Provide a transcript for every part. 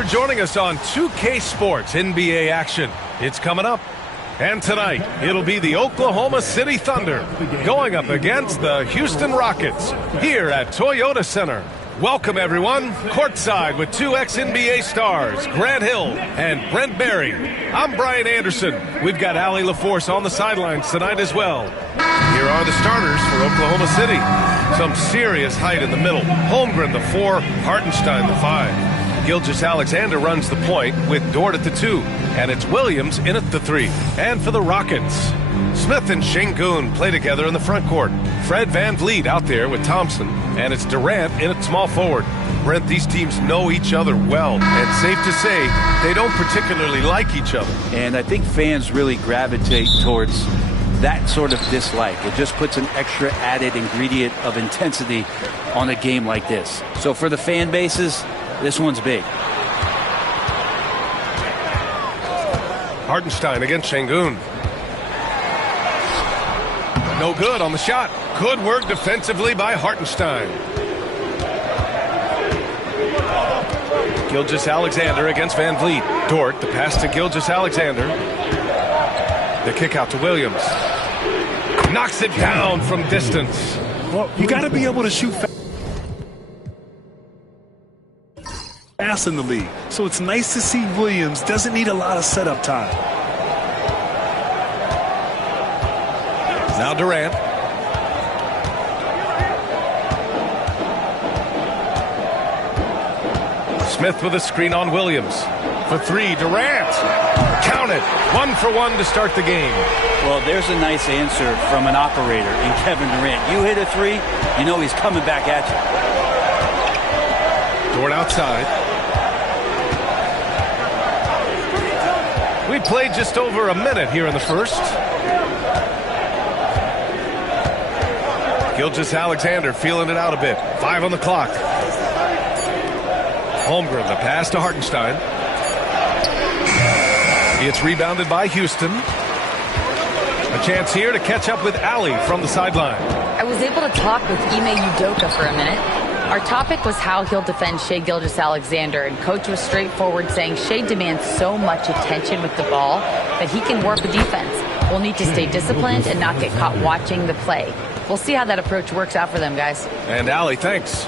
for joining us on 2K Sports NBA action. It's coming up. And tonight, it'll be the Oklahoma City Thunder going up against the Houston Rockets here at Toyota Center. Welcome, everyone. Courtside with two ex-NBA stars, Grant Hill and Brent Barry. I'm Brian Anderson. We've got Allie LaForce on the sidelines tonight as well. Here are the starters for Oklahoma City. Some serious height in the middle. Holmgren, the 4, Hartenstein, the 5. Gilgeous-Alexander runs the point with Dort at the 2. And it's Williams in at the 3. And for the Rockets, Smith and Şengün play together in the front court. Fred VanVleet out there with Thompson. And it's Durant in at small forward. Brent, these teams know each other well. And safe to say, they don't particularly like each other. And I think fans really gravitate towards that sort of dislike. It just puts an extra added ingredient of intensity on a game like this. So for the fan bases, this one's big. Hartenstein against Şengün. No good on the shot. Good work defensively by Hartenstein. Gilgeous-Alexander against VanVleet. Dort, the pass to Gilgeous-Alexander. The kick out to Williams. Knocks it down from distance. Well, you got to be able to shoot fast in the league. So it's nice to see Williams doesn't need a lot of setup time. Now Durant. Smith with a screen on Williams. For 3, Durant. Count it. 1 for 1 to start the game. Well, there's a nice answer from an operator in Kevin Durant. You hit a 3, you know he's coming back at you. Dort outside. We played just over a minute here in the first. Gilgeous-Alexander feeling it out a bit. 5 on the clock. Holmgren, the pass to Hartenstein. It's rebounded by Houston. A chance here to catch up with Allie from the sideline. I was able to talk with Ime Udoka for a minute. Our topic was how he'll defend Shai Gilgeous-Alexander, and Coach was straightforward, saying Shai demands so much attention with the ball that he can warp a defense. We'll need to stay disciplined and not get caught watching the play. We'll see how that approach works out for them, guys. And Allie, thanks.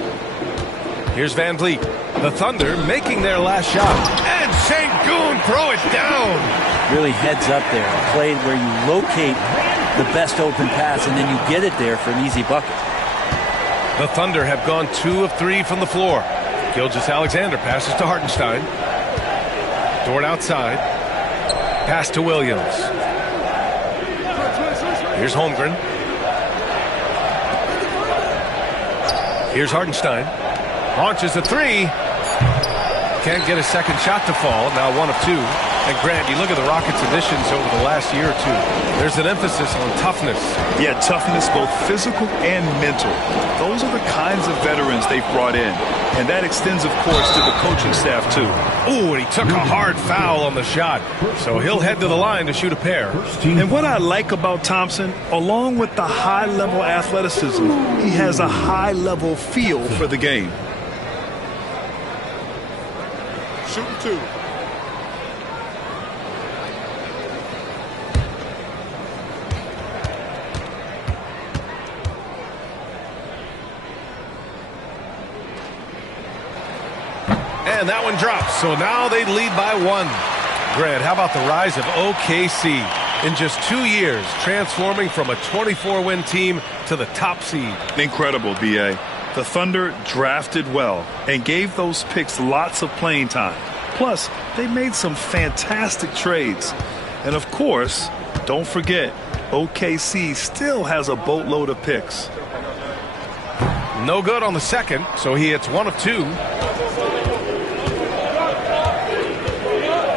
Here's VanVleet. The Thunder making their last shot. And Şengün throw it down. Really heads up there. A play where you locate the best open pass and then you get it there for an easy bucket. The Thunder have gone 2 of 3 from the floor. Gilgeous-Alexander passes to Hartenstein. Dort outside. Pass to Williams. Here's Holmgren. Here's Hartenstein. Launches a 3. Can't get a second shot to fall. Now 1 of 2. And Grant, you look at the Rockets' additions over the last year or two. There's an emphasis on toughness. Yeah, toughness, both physical and mental. Those are the kinds of veterans they've brought in. And that extends, of course, to the coaching staff, too. Ooh, and he took a hard foul on the shot. So he'll head to the line to shoot a pair. And what I like about Thompson, along with the high-level athleticism, he has a high-level feel for the game. Shooting 2. And that one drops, so now they lead by 1. Grant, how about the rise of OKC? In just 2 years, transforming from a 24-win team to the top seed. Incredible, B.A. The Thunder drafted well and gave those picks lots of playing time. Plus, they made some fantastic trades. And of course, don't forget, OKC still has a boatload of picks. No good on the second, so he hits 1 of 2.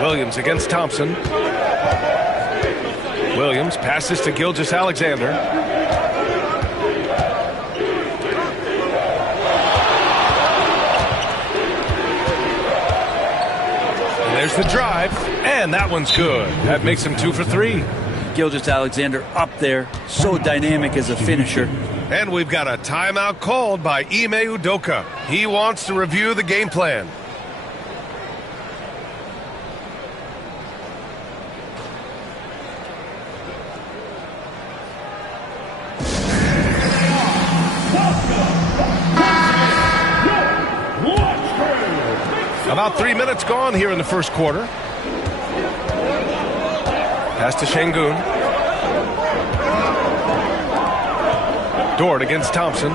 Williams against Thompson. Williams passes to Gilgeous-Alexander. And there's the drive, and that one's good. That makes him 2 for 3. Gilgeous-Alexander up there, so dynamic as a finisher. And we've got a timeout called by Ime Udoka. He wants to review the game plan. About 3 minutes gone here in the first quarter. Pass to Şengün. Dort against Thompson.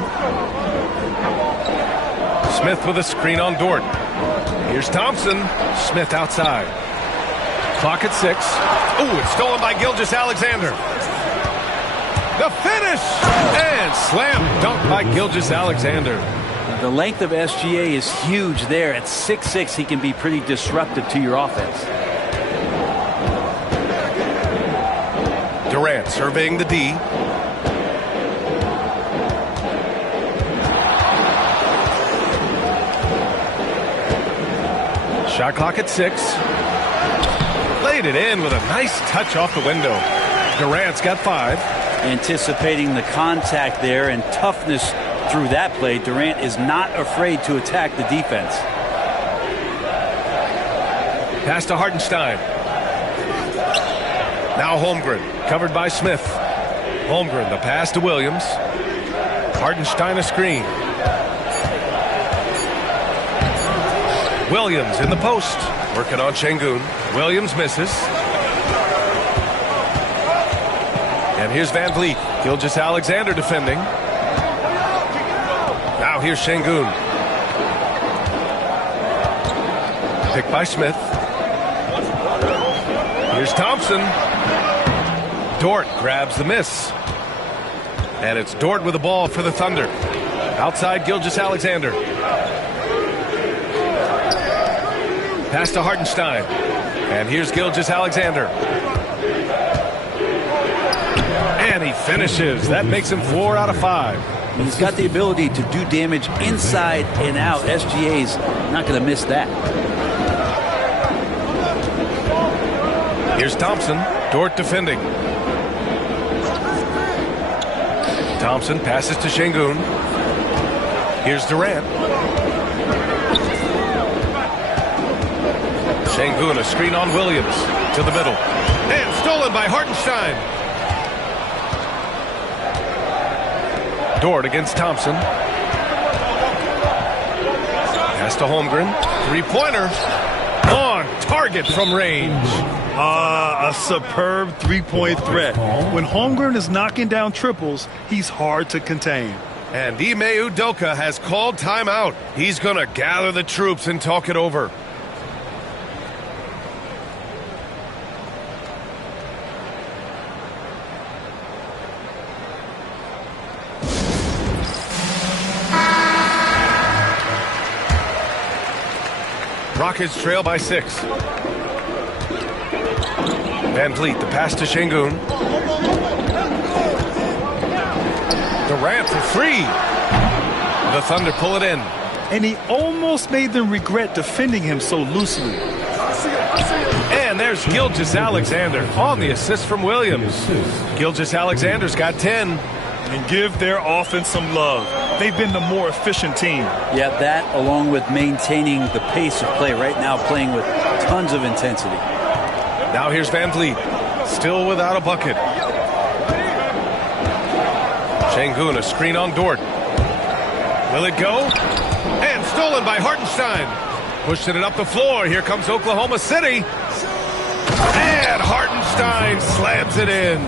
Smith with a screen on Dort. Here's Thompson. Smith outside. Clock at 6. Ooh, it's stolen by Gilgeous-Alexander. The finish! And slam dunk by Gilgeous-Alexander. The length of SGA is huge there. At 6'6", he can be pretty disruptive to your offense. Durant surveying the D. Shot clock at 6. Laid it in with a nice touch off the window. Durant's got 5. Anticipating the contact there and toughness through that play, Durant is not afraid to attack the defense. Pass to Hartenstein. Now Holmgren, covered by Smith. Holmgren, the pass to Williams. Hartenstein a screen. Williams in the post, working on Şengün. Williams misses. And here's Van Vliet. Gilgeous-Alexander defending. Now here's Şengün. Picked by Smith. Here's Thompson. Dort grabs the miss. And it's Dort with the ball for the Thunder. Outside Gilgeous-Alexander. Pass to Hartenstein. And here's Gilgeous-Alexander. And he finishes. That makes him 4 out of 5. He's got the ability to do damage inside and out. SGA's not going to miss that. Here's Thompson. Dort defending. Thompson passes to Şengün. Here's Durant. Şengün, a screen on Williams. To the middle. And stolen by Hartenstein. Dort against Thompson. Pass to Holmgren. Three-pointer. On target from range. A superb three-point threat. When Holmgren is knocking down triples, he's hard to contain. And Ime Udoka has called timeout. He's going to gather the troops and talk it over. Rockets trail by 6. Van Vliet, the pass to Şengün. Durant for 3. The Thunder pull it in. And he almost made them regret defending him so loosely. And there's Gilgeous-Alexander on the assist from Williams. Gilgeous-Alexander's got 10. And give their offense some love. They've been the more efficient team. Yeah, that along with maintaining the pace of play right now, playing with tons of intensity. Now here's Van Vliet, still without a bucket. Şengün, a screen on Dort. Will it go? And stolen by Hartenstein. Pushing it up the floor. Here comes Oklahoma City. And Hartenstein slams it in.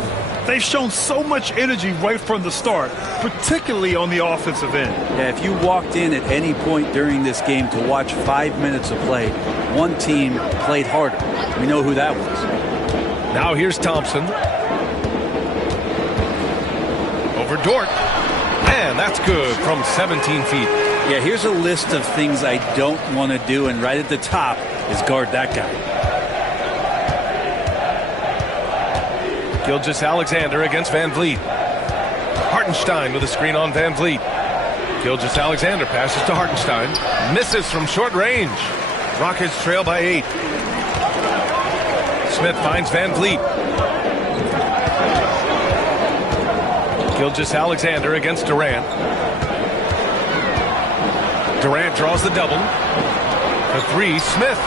They've shown so much energy right from the start, particularly on the offensive end. Yeah, if you walked in at any point during this game to watch 5 minutes of play, one team played harder. We know who that was. Now here's Thompson. Over Dort. And that's good from 17 feet. Yeah, here's a list of things I don't want to do, and right at the top is guard that guy. Gilgeous-Alexander against Van Vliet. Hartenstein with a screen on Van Vliet. Gilgeous-Alexander passes to Hartenstein. Misses from short range. Rockets trail by 8. Smith finds Van Vliet. Gilgeous-Alexander against Durant. Durant draws the double. The 3, Smith.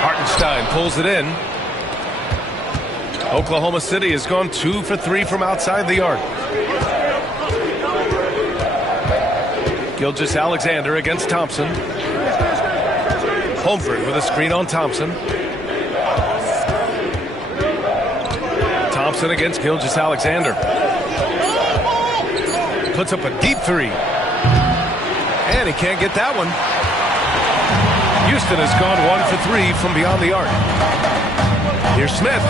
Hartenstein pulls it in. Oklahoma City has gone 2 for 3 from outside the arc. Gilgeous-Alexander against Thompson. Holmgren with a screen on Thompson. Thompson against Gilgeous-Alexander. Puts up a deep three. And he can't get that one. Houston has gone 1 for 3 from beyond the arc. Here's Smith.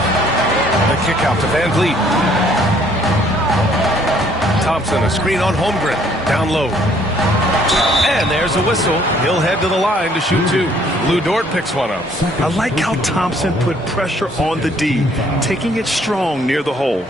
The kick out to Van Vliet. Thompson, a screen on Holmgren. Down low. And there's a whistle. He'll head to the line to shoot 2. Lou Dort picks one up. I like how Thompson put pressure on the D, taking it strong near the hole.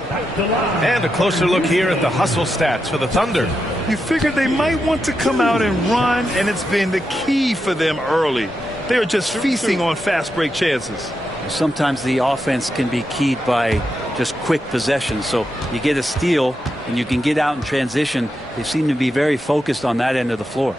And a closer look here at the hustle stats for the Thunder. You figured they might want to come out and run, and it's been the key for them early. They're just feasting on fast break chances. Sometimes the offense can be keyed by just quick possession. So you get a steal and you can get out in transition. They seem to be very focused on that end of the floor.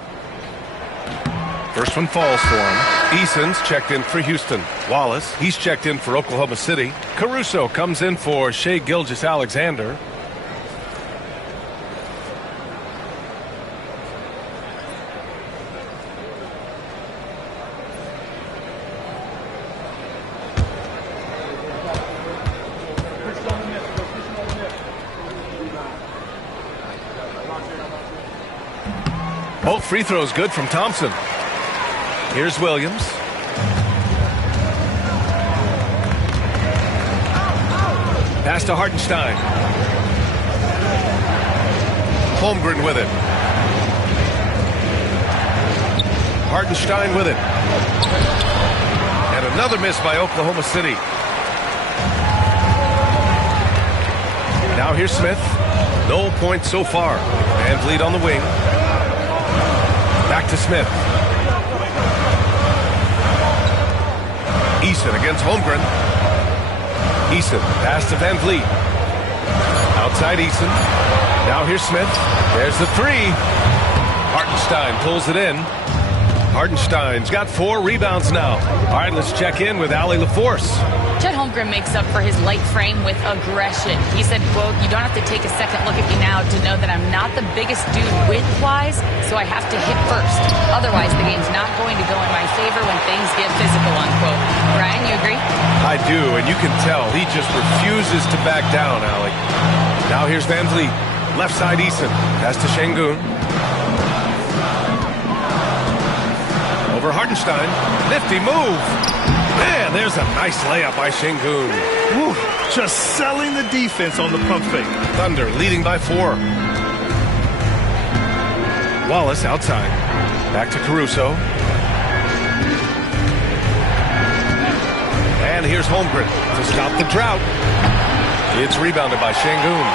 First one falls for him. Eason's checked in for Houston. Wallace, he's checked in for Oklahoma City. Caruso comes in for Shai Gilgeous-Alexander. Both free throws good from Thompson. Here's Williams. Pass to Hartenstein. Holmgren with it. Hartenstein with it. And another miss by Oklahoma City. Now here's Smith. No points so far. Van Vliet on the wing. Back to Smith. Eason against Holmgren. Eason, pass to Van Vliet. Outside Eason. Now here's Smith. There's the three. Hartenstein pulls it in. Hartenstein's got 4 rebounds now. All right, let's check in with Allie LaForce. Chet Holmgren makes up for his light frame with aggression. He said, quote, "You don't have to take a second look at me now to know that I'm not the biggest dude width-wise, so I have to hit first. Otherwise, the game's not going to go in my favor when things get physical," unquote. Ryan, you agree? I do, and you can tell he just refuses to back down, Allie. Now here's Van Vliet. Left side Eason. Pass to Şengün. Over Hartenstein. Nifty move. Man, there's a nice layup by Şengün. Woo, just selling the defense on the pump fake. Thunder leading by 4. Wallace outside. Back to Caruso. And here's Holmgren to stop the drought. It's rebounded by Şengün.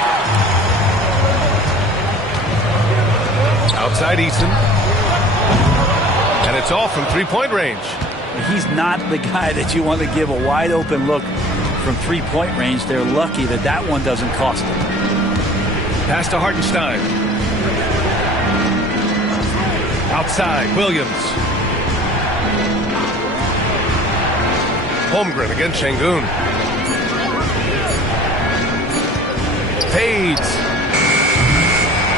Outside Eason. And it's off from three-point range. He's not the guy that you want to give a wide open look from three-point range. They're lucky that that one doesn't cost them. Pass to Hartenstein. Outside, Williams. Holmgren against Şengün. Fades.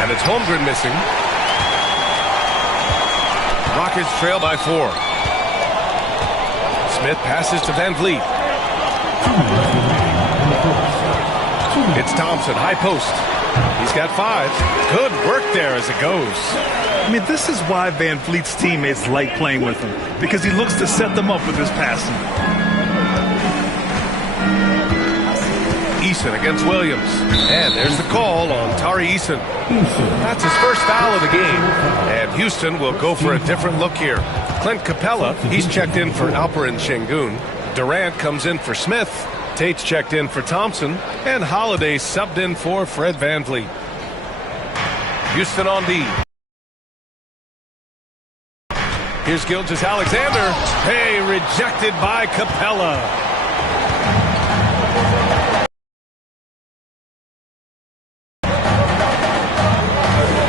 And it's Holmgren missing. Rockets trail by 4. Smith passes to Van Vliet. It's Thompson, high post. He's got 5. Good work there as it goes. I mean, this is why Van Vliet's teammates like playing with him, because he looks to set them up with his passing. Eason against Williams. And there's the call on Tari Eason. That's his first foul of the game. And Houston will go for a different look here. Clint Capella, he's checked in for Alperen Şengün. Durant comes in for Smith. Tate's checked in for Thompson. And Holiday subbed in for Fred Van Vliet. Houston on D. Here's Gilgeous-Alexander. Hey, rejected by Capella.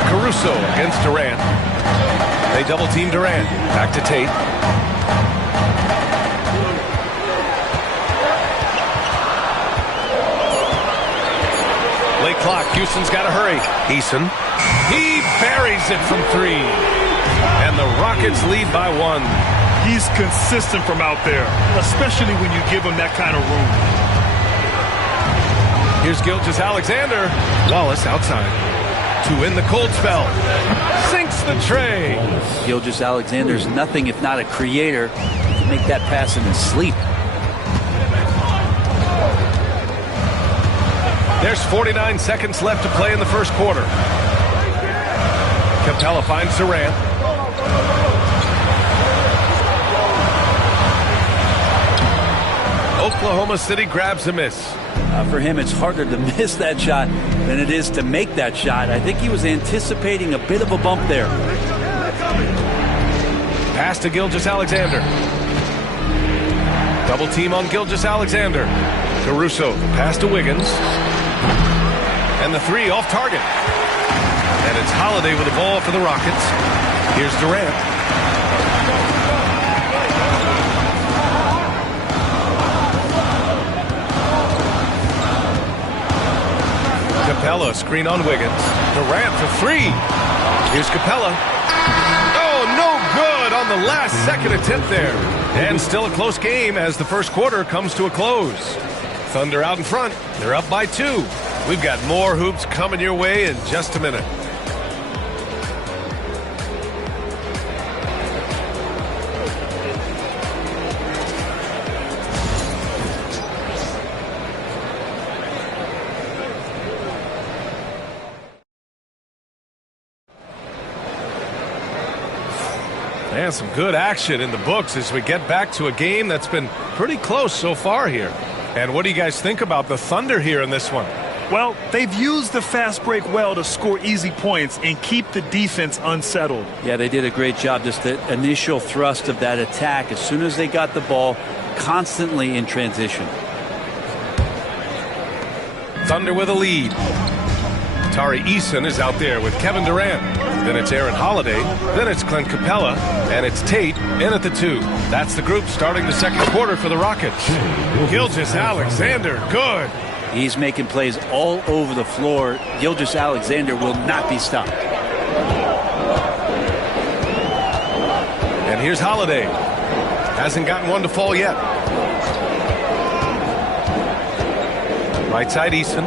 Caruso against Durant. They double-team Durant. Back to Tate. Late clock. Houston's got to hurry. Eason. He buries it from 3. And the Rockets lead by 1. He's consistent from out there, especially when you give him that kind of room. Here's Gilgeous-Alexander. Wallace outside to win the cold spell. Sinks the tray. Gilgeous-Alexander's nothing if not a creator. He can make that pass in his sleep. There's 49 seconds left to play in the first quarter. Capella finds Durant. Oklahoma City grabs a miss. For him, it's harder to miss that shot than it is to make that shot. I think he was anticipating a bit of a bump there. Pass to Gilgeous-Alexander. Double team on Gilgeous-Alexander. Caruso, pass to Wiggins. And the three off target. And it's Holiday with the ball for the Rockets. Here's Durant. Capella, screen on Wiggins. Durant for three. Here's Capella. Oh, no good on the last second attempt there. And still a close game as the first quarter comes to a close. Thunder out in front. They're up by 2. We've got more hoops coming your way in just a minute. And some good action in the books as we get back to a game that's been pretty close so far here. And what do you guys think about the Thunder here in this one? Well, they've used the fast break well to score easy points and keep the defense unsettled. Yeah, they did a great job. Just the initial thrust of that attack, as soon as they got the ball, constantly in transition. Thunder with a lead. Tari Eason is out there with Kevin Durant. Then it's Aaron Holiday. Then it's Clint Capella. And it's Tate in at the 2. That's the group starting the second quarter for the Rockets. Gilgeous-Alexander, good. He's making plays all over the floor. Gilgeous-Alexander will not be stopped. And here's Holiday. Hasn't gotten one to fall yet. Right side Eason.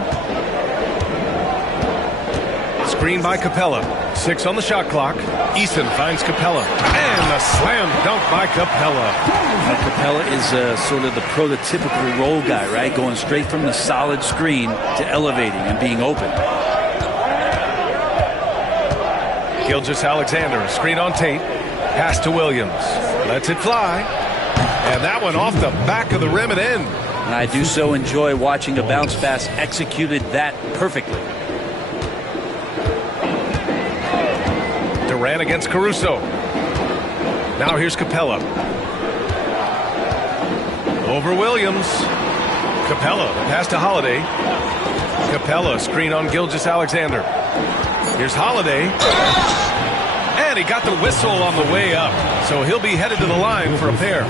Screen by Capella. 6 on the shot clock. Eason finds Capella. And a slam dunk by Capella. Capella is sort of the prototypical role guy, right? Going straight from the solid screen to elevating and being open. Gilgeous-Alexander, screen on Tate. Pass to Williams. Lets it fly. And that one off the back of the rim and in. And I do so enjoy watching a bounce pass executed that perfectly. Durant against Caruso. Now here's Capella. Over Williams. Capella, pass to Holiday. Capella, screen on Gilgeous-Alexander. Here's Holiday. And he got the whistle on the way up. So he'll be headed to the line for a pair.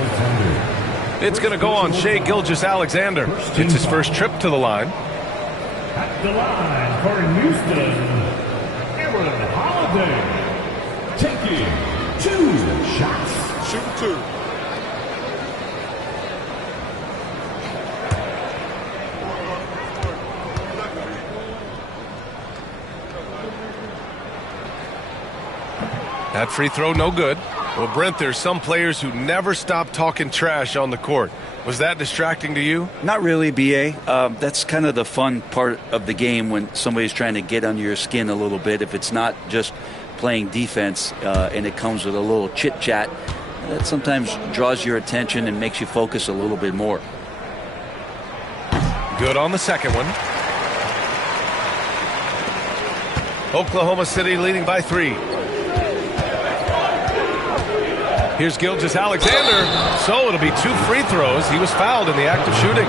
It's going to go on Shai Gilgeous-Alexander. It's his first trip to the line. At the line for Houston, Aaron Holiday. Taking 2 shots. Shoot 2. That free throw, no good. Well, Brent, there's some players who never stop talking trash on the court. Was that distracting to you? Not really, B.A. That's kind of the fun part of the game when somebody's trying to get under your skin a little bit. If it's not just playing defense and it comes with a little chit-chat, that sometimes draws your attention and makes you focus a little bit more. Good on the second one. Oklahoma City leading by 3. Here's Gilgeous-Alexander. So it'll be 2 free throws. He was fouled in the act of shooting.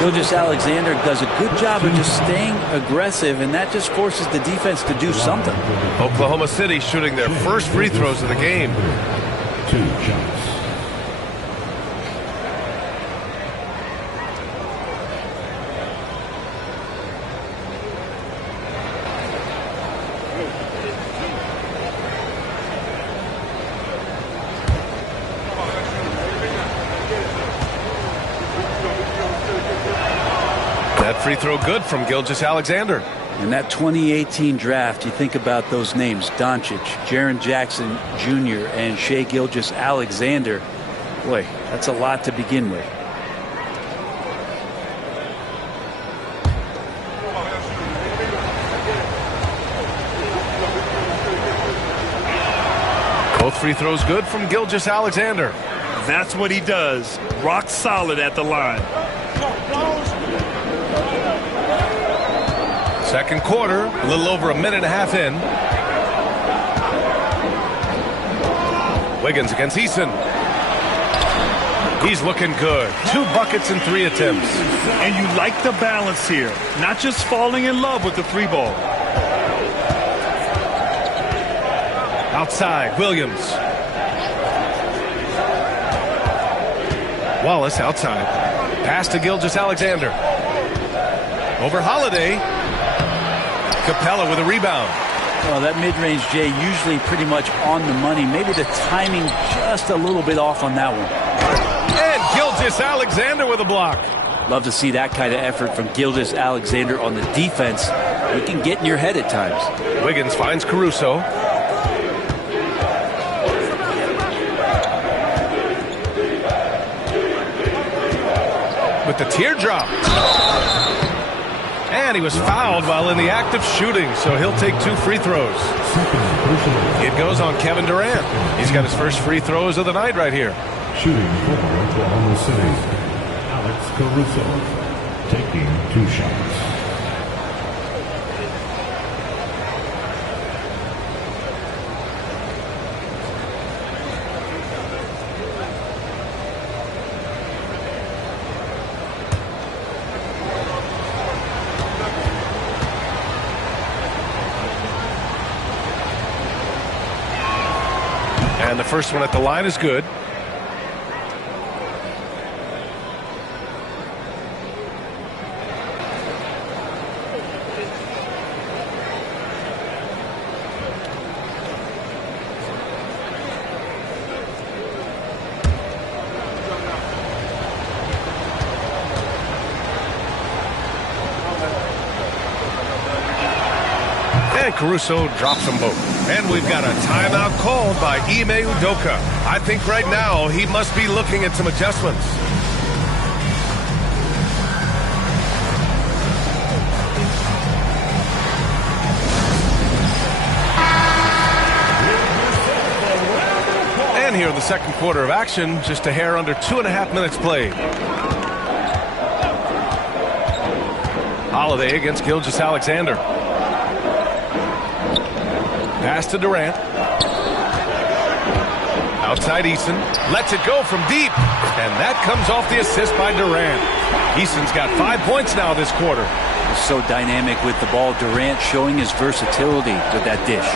Gilgeous-Alexander does a good job of just staying aggressive, and that just forces the defense to do something. Oklahoma City shooting their first free throws of the game. 2 shots. free throw good from Gilgeous-Alexander. In that 2018 draft, you think about those names, Doncic, Jaren Jackson Jr., and Shai Gilgeous-Alexander. Boy, that's a lot to begin with. Both free throws good from Gilgeous-Alexander. That's what he does. Rock solid at the line. Second quarter, a little over a minute and a half in. Wiggins against Eason. He's looking good. 2 buckets in 3 attempts. And you like the balance here. Not just falling in love with the 3 ball. Outside, Williams. Wallace outside. Pass to Gilgeous-Alexander. Over Holiday. Capella with a rebound. Well, that mid-range, Jay, usually pretty much on the money. Maybe the timing just a little bit off on that one. And Gilgeous-Alexander with a block. Love to see that kind of effort from Gilgeous-Alexander on the defense. He can get in your head at times. Wiggins finds Caruso. With the teardrop. And he was fouled while in the act of shooting, so he'll take 2 free throws. It goes on Kevin Durant. He's got his first free throws of the night right here. Shooting for Oklahoma City, Alex Caruso, taking 2 shots. And the first one at the line is good. And Caruso drops them both. And we've got a timeout called by Ime Udoka. I think right now he must be looking at some adjustments. And here in the second quarter of action, just a hair under 2.5 minutes played. Holiday against Gilgeous-Alexander. Pass to Durant. Outside Eason. Lets it go from deep. And that comes off the assist by Durant. Eason's got 5 points now this quarter. He's so dynamic with the ball. Durant showing his versatility with that dish.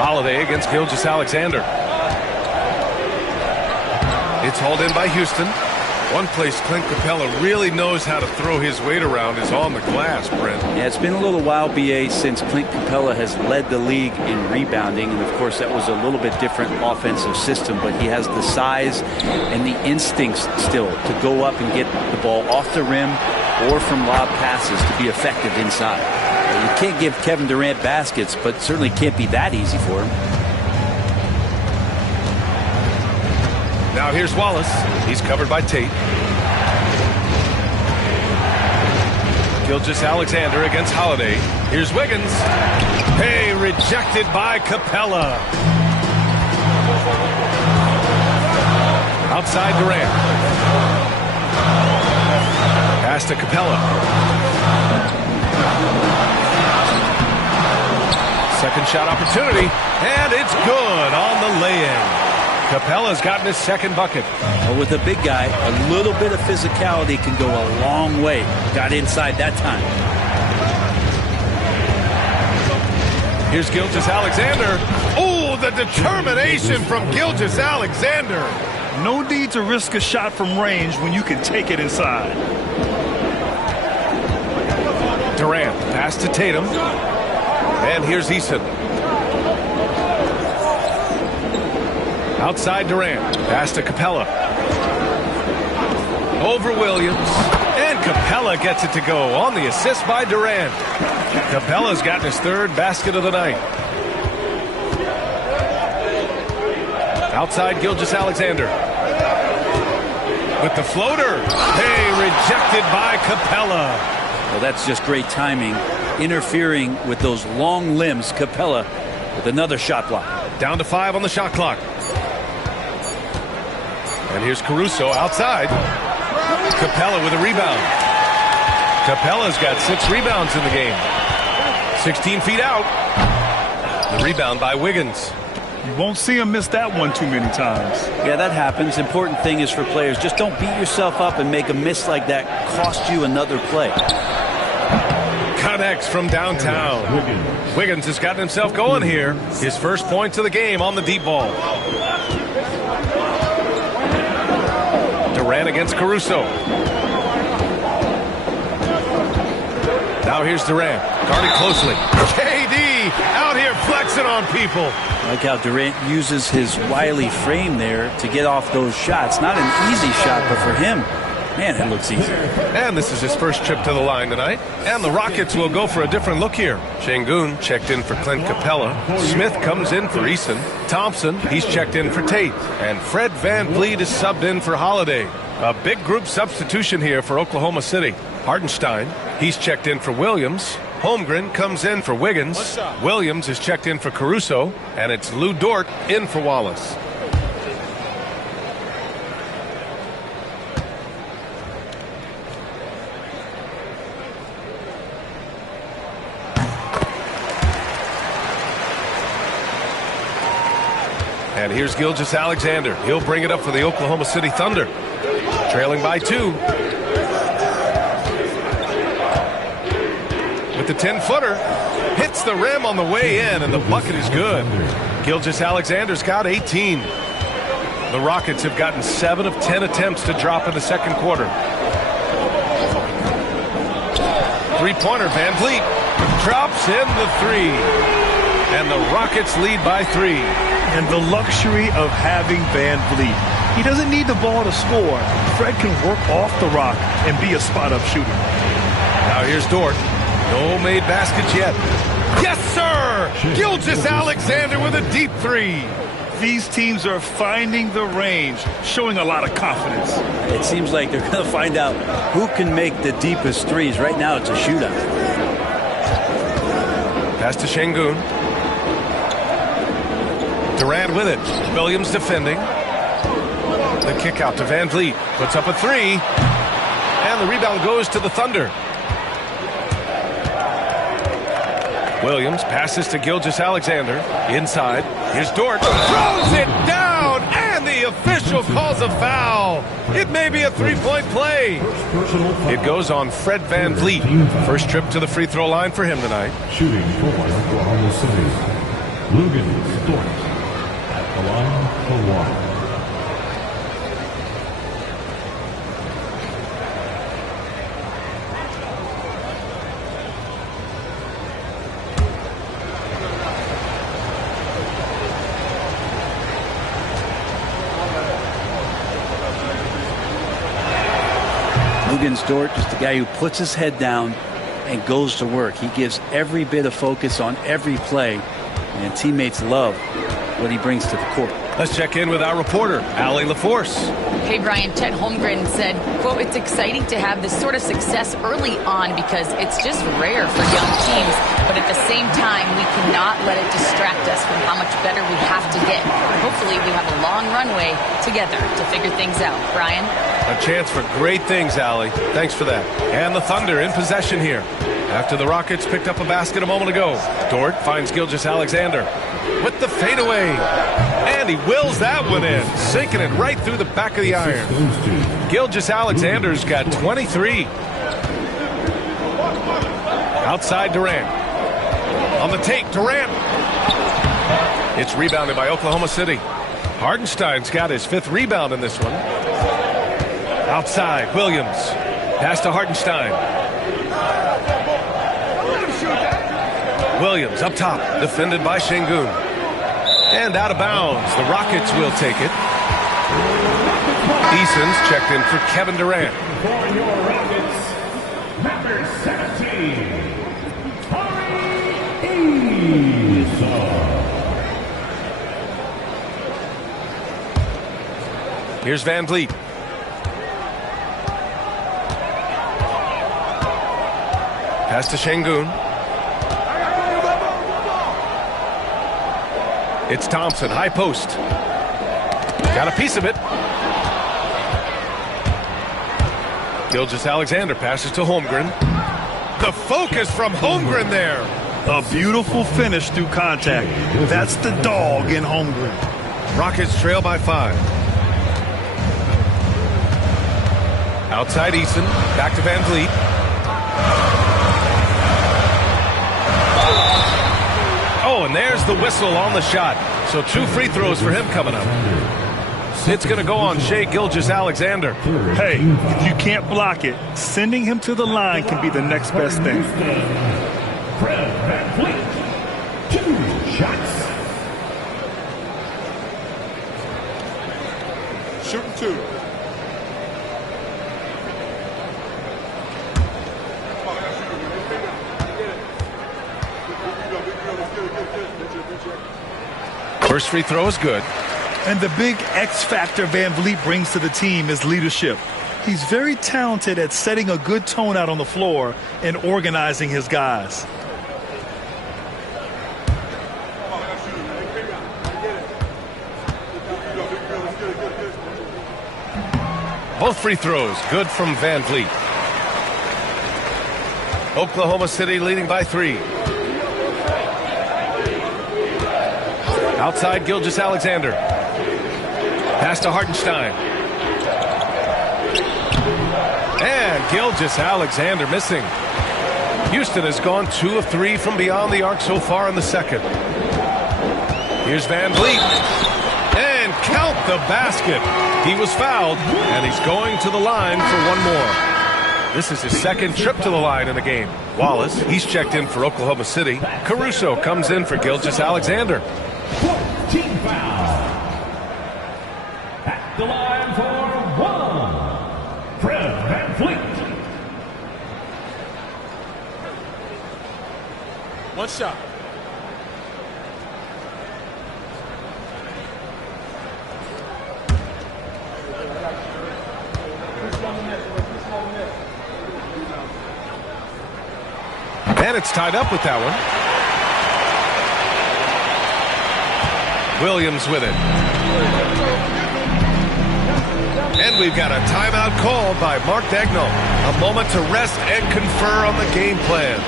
Holiday against Gilgeous-Alexander. It's hauled in by Houston. One place Clint Capella really knows how to throw his weight around is on the glass, Brent. Yeah, it's been a little while, BA, since Clint Capella has led the league in rebounding. And, of course, that was a little bit different offensive system. But he has the size and the instincts still to go up and get the ball off the rim or from lob passes to be effective inside. You can't give Kevin Durant baskets, but certainly can't be that easy for him. Now here's Wallace. He's covered by Tate. Gilgeous-Alexander against Holiday. Here's Wiggins. Hey, rejected by Capella. Outside Durant. Pass to Capella. Second shot opportunity. And it's good on the lay-in. Capella's gotten his second bucket. Well, with a big guy, a little bit of physicality can go a long way. Got inside that time. Here's Gilgeous-Alexander. Oh, the determination from Gilgeous-Alexander. No need to risk a shot from range when you can take it inside. Durant, pass to Tatum. And here's Eason. Outside Durant. Pass to Capella. over Williams. And Capella gets it to go on the assist by Durant. Capella's gotten his third basket of the night. Outside Gilgeous-Alexander. With the floater. Hey, rejected by Capella. Well, that's just great timing. Interfering with those long limbs. Capella with another shot block. Down to 5 on the shot clock. And here's Caruso outside. Capella with a rebound. Capella's got 6 rebounds in the game. 16 feet out. The rebound by Wiggins. You won't see him miss that one too many times. Yeah, that happens. Important thing is for players, just don't beat yourself up and make a miss like that cost you another play. Connects from downtown. Wiggins has gotten himself going here. His first points of the game on the deep ball. Durant against Caruso. Now here's Durant, guarded closely. KD out here flexing on people. I like how Durant uses his wily frame there to get off those shots. Not an easy shot, but for him, man, it looks easy. And this is his first trip to the line tonight. And the Rockets will go for a different look here. Şengün checked in for Clint Capella. Smith comes in for Eason. Thompson, he's checked in for Tate. And Fred VanVleet is subbed in for Holiday. A big group substitution here for Oklahoma City. Hartenstein, he's checked in for Williams. Holmgren comes in for Wiggins. Williams is checked in for Caruso. And it's Lou Dort in for Wallace. And here's Gilgeous-Alexander. He'll bring it up for the Oklahoma City Thunder. Trailing by 2. With the 10-footer. Hits the rim on the way in, and the bucket is good. Gilgeous-Alexander's got 18. The Rockets have gotten 7 of 10 attempts to drop in the second quarter. Three-pointer, VanVleet drops in the 3. And the Rockets lead by 3. And the luxury of having VanVleet. He doesn't need the ball to score. Fred can work off the rock and be a spot-up shooter. Now here's Dort. No made baskets yet. Yes, sir! Gilgeous-Alexander with a deep 3. These teams are finding the range, showing a lot of confidence. It seems like they're going to find out who can make the deepest threes. Right now, it's a shootout. Pass to Şengün. Durant with it. Williams defending. The kick out to VanVleet. Puts up a 3. And the rebound goes to the Thunder. Williams passes to Gilgeous-Alexander. Inside. Here's Dort. Throws it down. And the official calls a foul. It may be a 3-point play. It goes on Fred VanVleet. First trip to the free throw line for him tonight. Shooting for Oklahoma City. Lugan Dort. The line for 1. Dort, just a guy who puts his head down and goes to work. He gives every bit of focus on every play, and teammates love what he brings to the court. Let's check in with our reporter, Allie LaForce. Hey, Brian, Chet Holmgren said, quote, "It's exciting to have this sort of success early on because it's just rare for young teams. But at the same time, we cannot let it distract us from how much better we have to get. Hopefully, we have a long runway together to figure things out." Brian? A chance for great things, Allie. Thanks for that. And the Thunder in possession here. After the Rockets picked up a basket a moment ago. Dort finds Gilgeous-Alexander with the fadeaway. And he wills that one in, sinking it right through the back of the iron. Gilgeous-Alexander's got 23. Outside Durant. On the take, Durant. It's rebounded by Oklahoma City. Hartenstein's got his 5th rebound in this one. Outside, Williams. Pass to Hartenstein. Williams up top, defended by Şengün. And out of bounds. The Rockets will take it. Eason's checked in for Kevin Durant. For your Rockets, number 17, Here's Van Vliet. Pass to Şengün. It's Thompson, high post. Got a piece of it. Gilgeous-Alexander passes to Holmgren. The focus from Holmgren there. A beautiful finish through contact. That's the dog in Holmgren. Rockets trail by 5. Outside Eason, back to Van Vliet. Oh, and there's the whistle on the shot. So 2 free throws for him coming up. It's going to go on Shai Gilgeous-Alexander. Hey, if you can't block it, sending him to the line can be the next best thing. Fred Van Vliet, 2 shots. Shooting 2. First free throw is good. And the big X factor Van Vliet brings to the team is leadership. He's very talented at setting a good tone out on the floor and organizing his guys. Both free throws good from Van Vliet. Oklahoma City leading by 3. Outside Gilgeous-Alexander. Pass to Hartenstein. And Gilgeous-Alexander missing. Houston has gone 2 of 3 from beyond the arc so far in the second. Here's Van Vliet. And count the basket. He was fouled, and he's going to the line for one more. This is his second trip to the line in the game. Wallace, he's checked in for Oklahoma City. Caruso comes in for Gilgeous-Alexander. 14 foul. At the line for 1, Fred Van Vliet. 1 shot. And it's tied up with that one. Williams with it. And we've got a timeout called by Mark Daigneault. A moment to rest and confer on the game plan.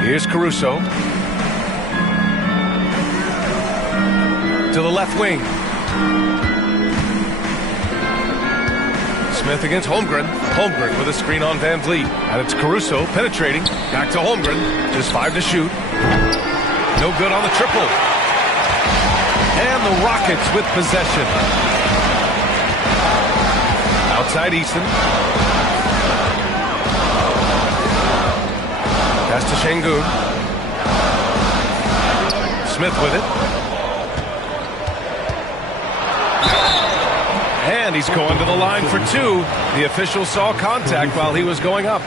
Here's Caruso. To the left wing. Smith against Holmgren. Holmgren with a screen on Van Vliet. And it's Caruso penetrating. Back to Holmgren. Just 5 to shoot. No good on the triple. And the Rockets with possession. Outside Eason. Pass to Şengün. Smith with it. And he's going to the line for 2. The official saw contact while he was going up.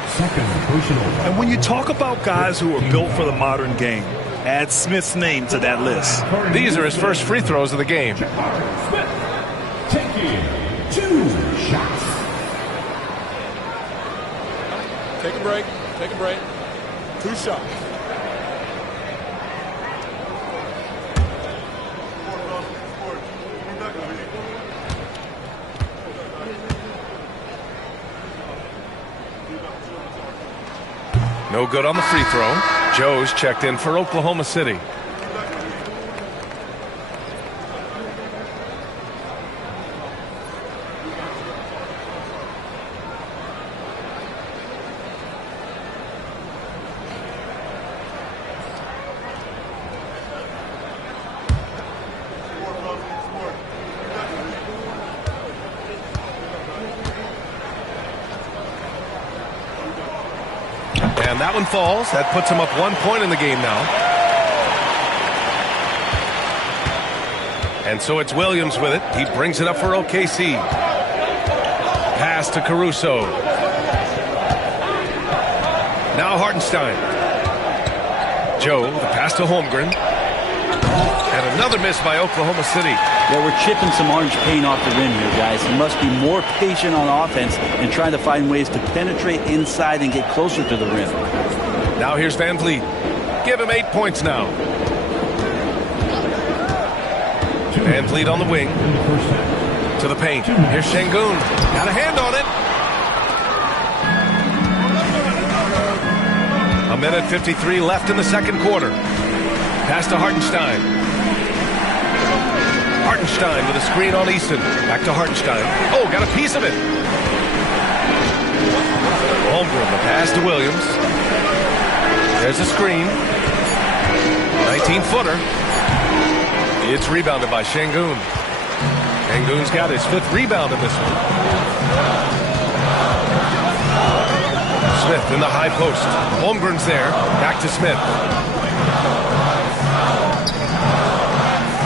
And when you talk about guys who are built for the modern game, add Smith's name to that list. These are his first free throws of the game. Smith taking 2 shots. Take a break. Take a break. 2 shots. No good on the free throw. Joe's checked in for Oklahoma City. And that one falls. That puts him up 1 point in the game now. And so it's Williams with it. He brings it up for OKC. Pass to Caruso. Now Hartenstein. Joe, the pass to Holmgren. And another miss by Oklahoma City. Yeah, we're chipping some orange paint off the rim here, guys. He must be more patient on offense and trying to find ways to penetrate inside and get closer to the rim. Now here's Van Vliet. Give him 8 points now. Van Vliet on the wing. To the paint. Here's Şengün. Got a hand on it. 1:53 left in the second quarter. Pass to Hartenstein. Hartenstein with a screen on Eason. Back to Hartenstein. Oh, got a piece of it. Holmgren, the pass to Williams. There's a screen. 19-footer. It's rebounded by Şengün. Şengün's got his 5th rebound in this one. Smith in the high post. Holmgren's there. Back to Smith.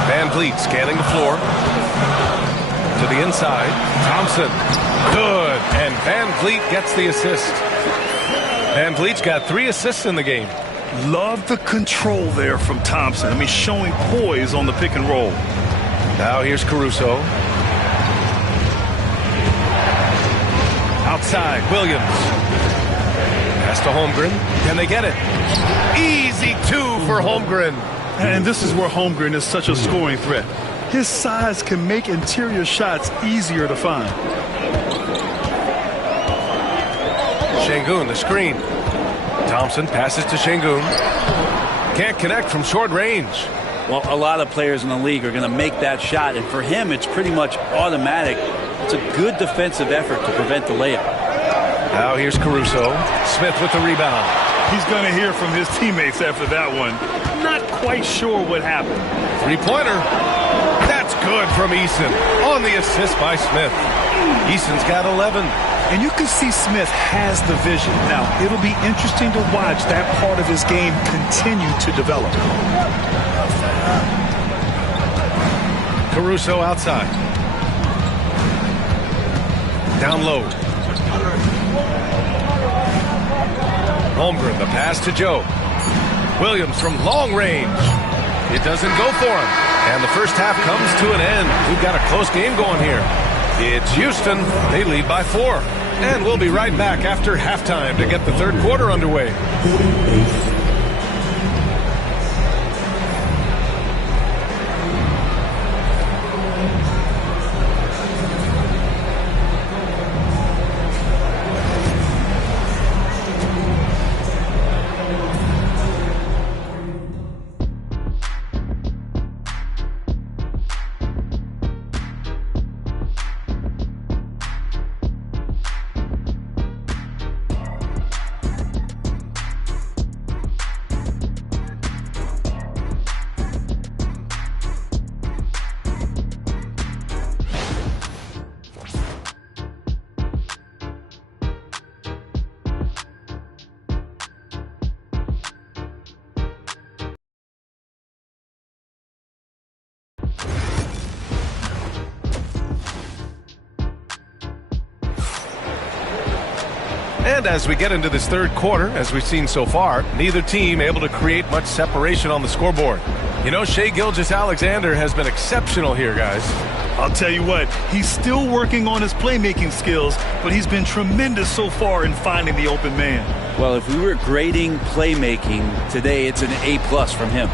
Van Vliet scanning the floor. To the inside. Thompson. Good. And Van Vliet gets the assist. Van Vliet's got 3 assists in the game. Love the control there from Thompson. I mean, showing poise on the pick and roll. Now here's Caruso. Outside, Williams. Pass to Holmgren. Can they get it? Easy 2 for Holmgren. And this is where Holmgren is such a scoring threat. His size can make interior shots easier to find. Şengün, the screen. Thompson passes to Şengün. Can't connect from short range. Well, a lot of players in the league are going to make that shot, and for him, it's pretty much automatic. It's a good defensive effort to prevent the layup. Now here's Caruso. Smith with the rebound. He's going to hear from his teammates after that one. Not quite sure what happened. 3-pointer. That's good from Eason. On the assist by Smith. Eason's got 11. And you can see Smith has the vision. Now, it'll be interesting to watch that part of his game continue to develop. Caruso outside. Down low. Holmgren, the pass to Joe. Williams from long range. It doesn't go for him. And the first half comes to an end. We've got a close game going here. It's Houston. They lead by 4. And we'll be right back after halftime to get the third quarter underway. And as we get into this third quarter, as we've seen so far, neither team able to create much separation on the scoreboard. You know, Shai Gilgeous-Alexander has been exceptional here, guys. I'll tell you what, he's still working on his playmaking skills, but he's been tremendous so far in finding the open man. Well, if we were grading playmaking today, it's an A+ from him.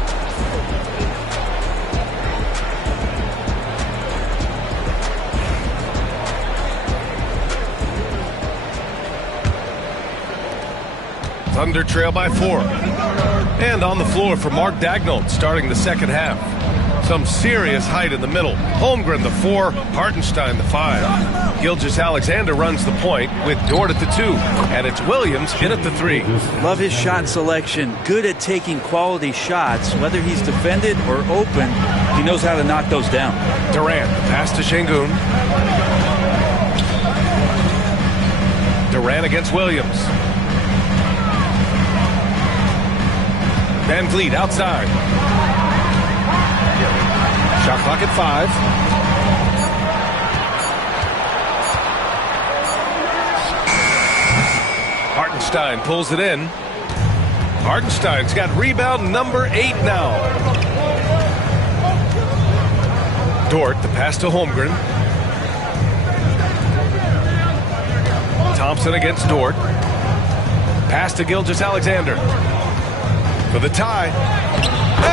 Thunder trail by 4. And on the floor for Mark Daigneault starting the second half. Some serious height in the middle. Holmgren the 4, Hartenstein the 5. Gilgeous-Alexander runs the point with Dort at the 2. And it's Williams in at the 3. Love his shot selection. Good at taking quality shots. Whether he's defended or open, he knows how to knock those down. Durant, the pass to Şengün. Durant against Williams. Van Vliet outside. Shot clock at 5. Hartenstein pulls it in. Hartenstein's got rebound number 8 now. Dort, the pass to Holmgren. Thompson against Dort. Pass to Gilgeous-Alexander. For the tie.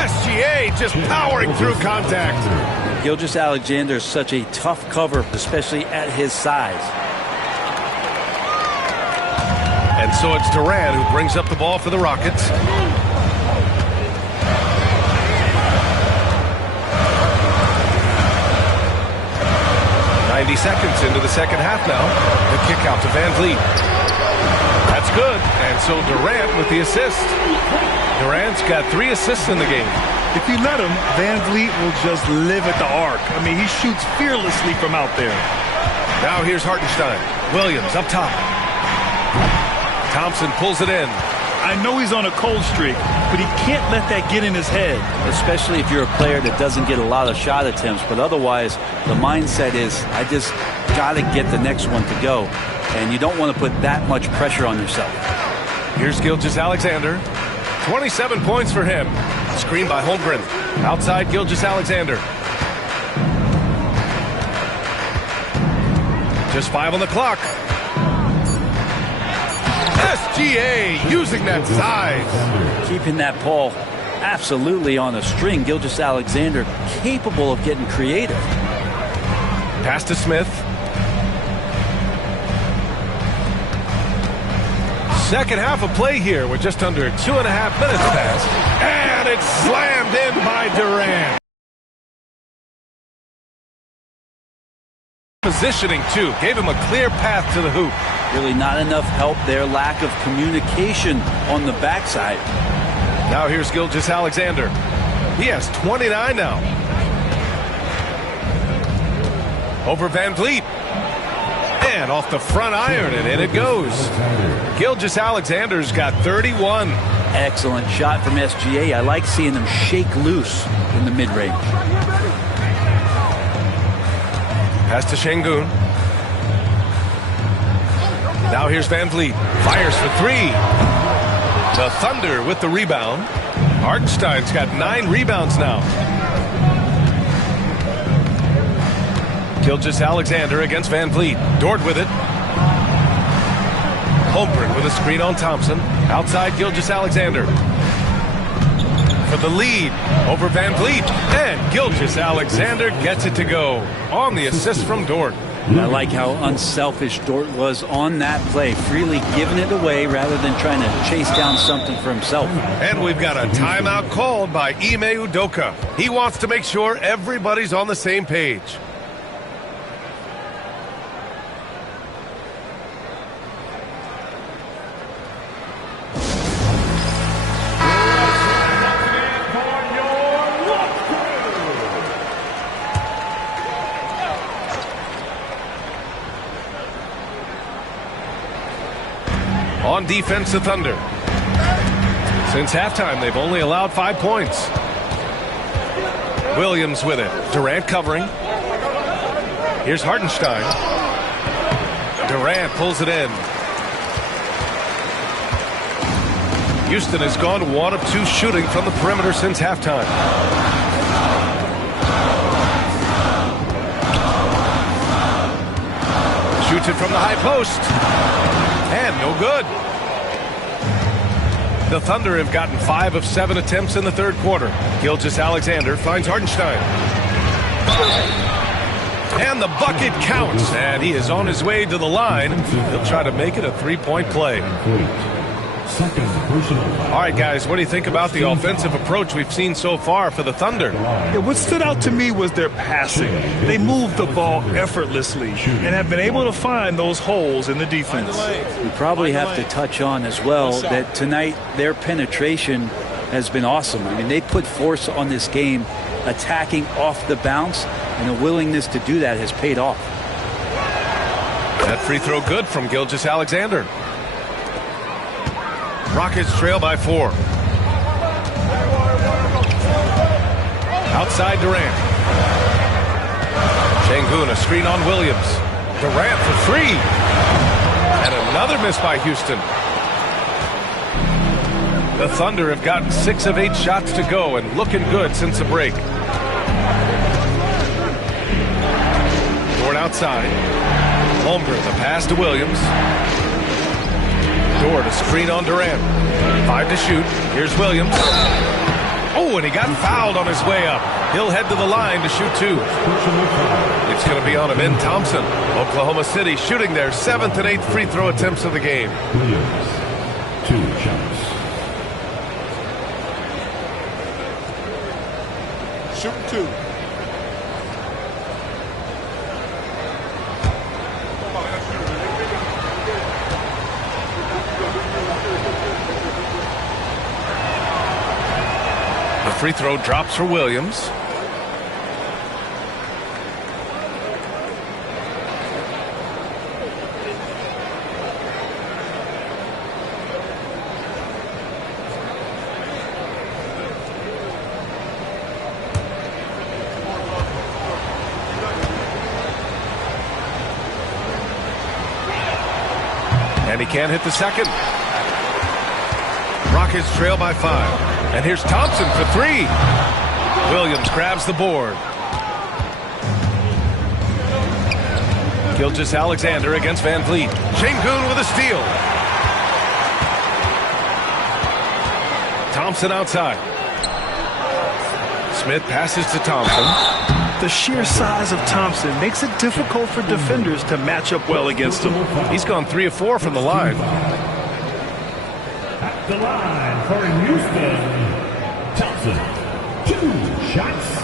SGA just powering through contact. Gilgeous-Alexander is such a tough cover, especially at his size. And so it's Durant who brings up the ball for the Rockets. Seconds into the second half now. The kick out to Van Vliet. That's good. And so Durant with the assist. Durant's got 3 assists in the game. If you let him, Van Vliet will just live at the arc. I mean, he shoots fearlessly from out there. Now here's Hartenstein. Williams up top. Thompson pulls it in. I know he's on a cold streak, but he can't let that get in his head. Especially if you're a player that doesn't get a lot of shot attempts, but otherwise the mindset is, I just got to get the next one to go. And you don't want to put that much pressure on yourself. Here's Gilgeous-Alexander. 27 points for him. Screen by Holmgren. Outside Gilgeous-Alexander. Just 5 on the clock. SGA using that size. Keeping that ball absolutely on a string. Gilgeous-Alexander capable of getting creative. Pass to Smith. Second half of play here with just under 2.5 minutes passed. And it's slammed in by Durant. Positioning too. Gave him a clear path to the hoop. Really not enough help there. Lack of communication on the backside. Now here's Gilgeous-Alexander. He has 29 now. Over Van Vliet. And off the front iron, and in it goes. Gilgeous-Alexander's got 31. Excellent shot from SGA. I like seeing them shake loose in the mid-range. Pass to Şengün. Now here's Van Vliet. Fires for 3. The Thunder with the rebound. Hartenstein's got 9 rebounds now. Gilgeous-Alexander against Van Vliet. Dort with it. Holmgren with a screen on Thompson. Outside Gilgeous-Alexander. For the lead over Van Vliet. And Gilgeous-Alexander gets it to go on the assist from Dort. I like how unselfish Dort was on that play, freely giving it away rather than trying to chase down something for himself. And we've got a timeout called by Ime Udoka. He wants to make sure everybody's on the same page. On defense, the Thunder. Since halftime, they've only allowed 5 points. Williams with it. Durant covering. Here's Hartenstein. Durant pulls it in. Houston has gone 1 of 2 shooting from the perimeter since halftime. Shoots it from the high post. And no good. The Thunder have gotten 5 of 7 attempts in the third quarter. Gilgeous-Alexander finds Hartenstein. And the bucket counts. And he is on his way to the line. He'll try to make it a 3-point play. All right, guys, what do you think about the offensive approach we've seen so far for the Thunder? Yeah, what stood out to me was their passing. They moved the ball effortlessly and have been able to find those holes in the defense. We probably have to touch on as well that tonight their penetration has been awesome. I mean, they put force on this game, attacking off the bounce, and the willingness to do that has paid off. That free throw good from Gilgeous-Alexander. Rockets trail by 4. side, Durant. Şengün, a screen on Williams. Durant for three. And another miss by Houston. The Thunder have gotten 6 of 8 shots to go and looking good since the break. Dort outside. Holmgren, the pass to Williams. Dort, a screen on Durant. 5 to shoot. Here's Williams. Oh, and he got fouled on his way up. He'll head to the line to shoot 2. It's going to be on him in Thompson. Oklahoma City shooting their 7th and 8th free throw attempts of the game. Williams, 2 shots. Shooting 2. The free throw drops for Williams. And he can't hit the second. Rockets trail by 5. And here's Thompson for 3. Williams grabs the board. Gilgeous-Alexander against Van Vliet. Şengün with a steal. Thompson outside. Smith passes to Thompson. The sheer size of Thompson makes it difficult for defenders to match up well against him. He's gone 3 of 4 from the line. At the line for Houston, Thompson, 2 shots.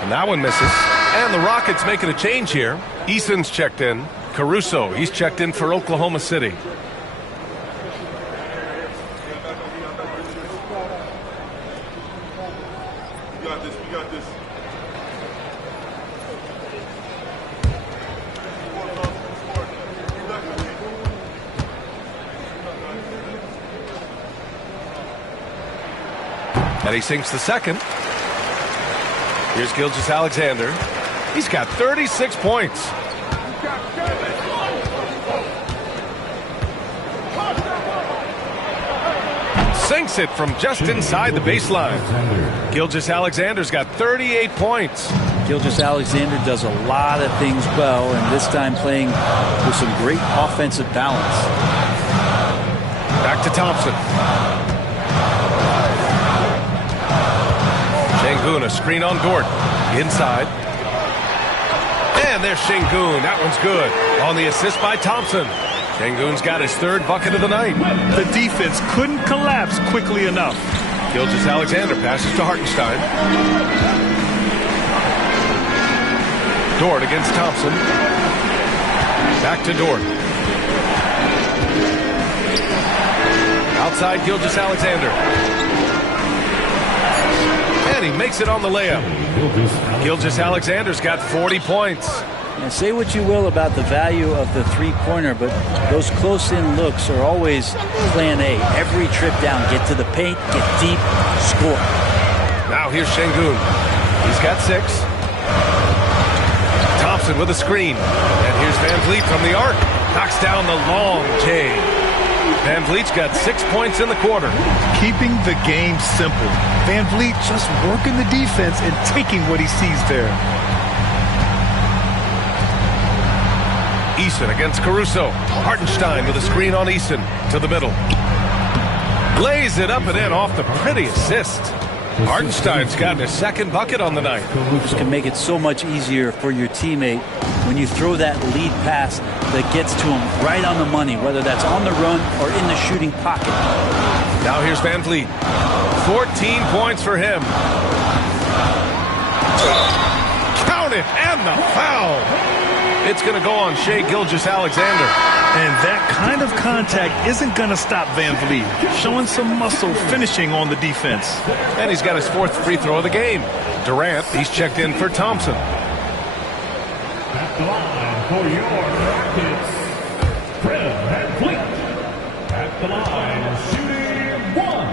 And that one misses. And the Rockets making a change here. Eason's checked in. Caruso, he's checked in for Oklahoma City. We got this. And he sinks the second. Here's Gilgeous-Alexander. He's got 36 points. Sinks it from just inside the baseline. Gilgeous-Alexander's got 38 points. Gilgeous-Alexander does a lot of things well, and this time playing with some great offensive balance. Back to Thompson. Şengün, a screen on Dort. Inside. And there's Şengün. That one's good. On the assist by Thompson. Şengün's got his 3rd bucket of the night. The defense couldn't collapse quickly enough. Gilgeous-Alexander passes to Hartenstein. Dort against Thompson. Back to Dort. Outside Gilgeous-Alexander. And he makes it on the layup. Gilgeous-Alexander's got 40 points. Now, say what you will about the value of the three-pointer, but those close-in looks are always plan A. Every trip down, get to the paint, get deep, score. Now here's Şengün. He's got 6. Thompson with a screen. And here's Van Vliet from the arc. Knocks down the long J. Van Vliet's got 6 points in the quarter. Keeping the game simple. Van Vliet just working the defense and taking what he sees there. Eason against Caruso. Hartenstein with a screen on Eason to the middle. Lays it up and in off the pretty assist. Hartenstein's gotten his 2nd bucket on the night. This can make it so much easier for your teammate when you throw that lead pass that gets to him right on the money, whether that's on the run or in the shooting pocket. Now here's Van Vliet. 14 points for him. Count it, and the foul. It's going to go on Shai Gilgeous-Alexander. And that kind of contact isn't going to stop Van Vliet. Showing some muscle finishing on the defense. And he's got his 4th free throw of the game. Durant, he's checked in for Thompson. At the line for your Rockets, Fred VanVleet. At the line, shooting 1.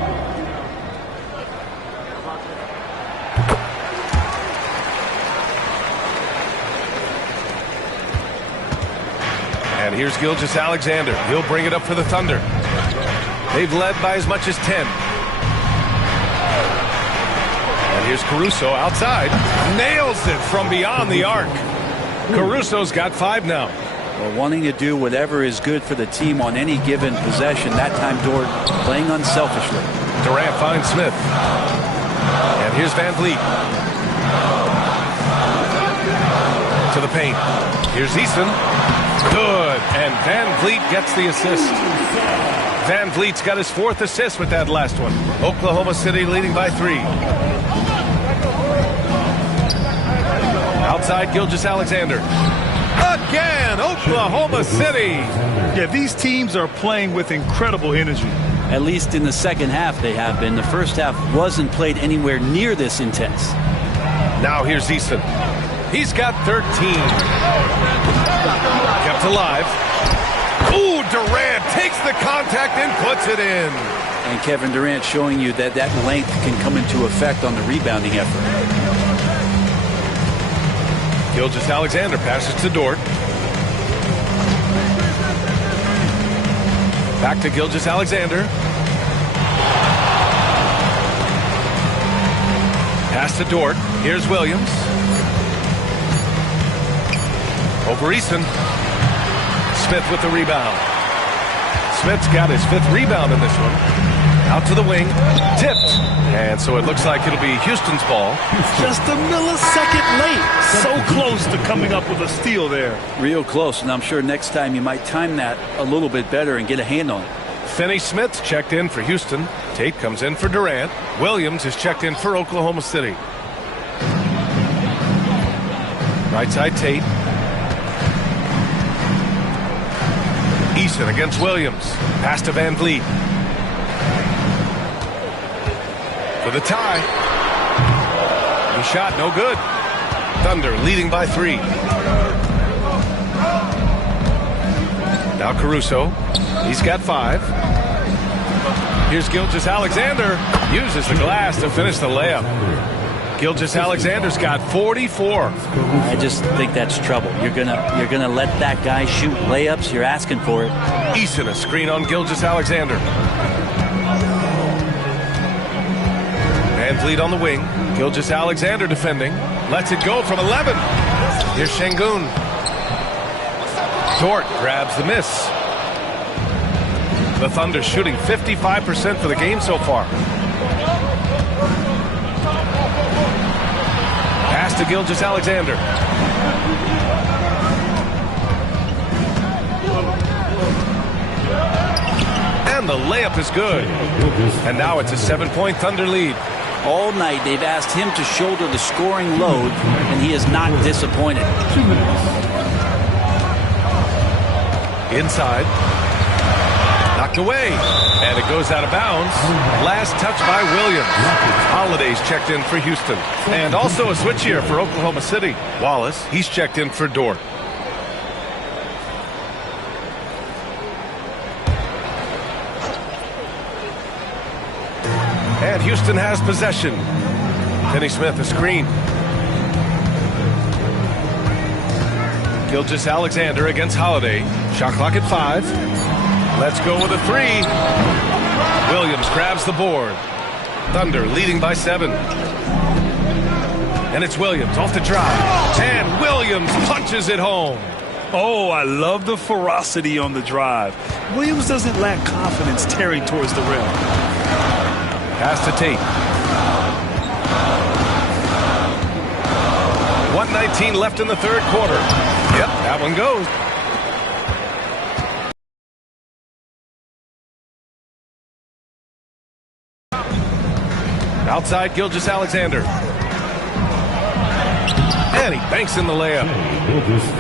And here's Gilgeous-Alexander. He'll bring it up for the Thunder. They've led by as much as 10. And here's Caruso outside. Nails it from beyond the arc. Caruso's got 5 now. Well, wanting to do whatever is good for the team on any given possession. That time, Dort playing unselfishly. Durant finds Smith. And here's Van Vliet. To the paint. Here's Easton. Good. And Van Vliet gets the assist. Van Vliet's got his 4th assist with that last one. Oklahoma City leading by 3. Outside Gilgeous-Alexander. Again, Oklahoma City. Yeah, these teams are playing with incredible energy. At least in the second half they have been. The first half wasn't played anywhere near this intense. Now here's Easton. He's got 13. Kept alive. Ooh, Durant takes the contact and puts it in. And Kevin Durant showing you that that length can come into effect on the rebounding effort. Gilgeous-Alexander passes to Dort. Back to Gilgeous-Alexander. Pass to Dort. Here's Williams. Over Easton. Smith with the rebound. Smith's got his 5th rebound in this one. Out to the wing. Tipped. And so it looks like it'll be Houston's ball. Just a millisecond late. So close to coming up with a steal there. Real close, and I'm sure next time you might time that a little bit better and get a hand on it. Finney Smith's checked in for Houston. Tate comes in for Durant. Williams is checked in for Oklahoma City. Right side Tate. Easton against Williams. Pass to Van Vliet. For the tie. The shot no good. Thunder leading by 3. Now Caruso. He's got 5. Here's Gilgeous-Alexander. Uses the glass to finish the layup. Gilgeous-Alexander's got 44. I just think that's trouble. You're gonna let that guy shoot layups. You're asking for it. Easton a screen on Gilgeous-Alexander. Van Vliet on the wing. Gilgeous-Alexander defending. Lets it go from 11. Here's Şengün. Dort grabs the miss. The Thunder shooting 55% for the game so far. Pass to Gilgeous-Alexander. And the layup is good. And now it's a 7-point Thunder lead. All night they've asked him to shoulder the scoring load, and he is not disappointed. Inside. Knocked away. And it goes out of bounds. Last touch by Williams. Holiday's checked in for Houston. And also a switch here for Oklahoma City. Wallace, he's checked in for Dort. And Houston has possession. Finney Smith a screen. Gilgeous-Alexander against Holiday. Shot clock at 5. Let's go with a 3. Williams grabs the board. Thunder leading by 7. And it's Williams off the drive. And Williams punches it home. Oh, I love the ferocity on the drive. Williams doesn't lack confidence tearing towards the rim. Pass to Tate. 1:19 left in the third quarter. Yep, that one goes. Outside Gilgeous-Alexander. And he banks in the layup.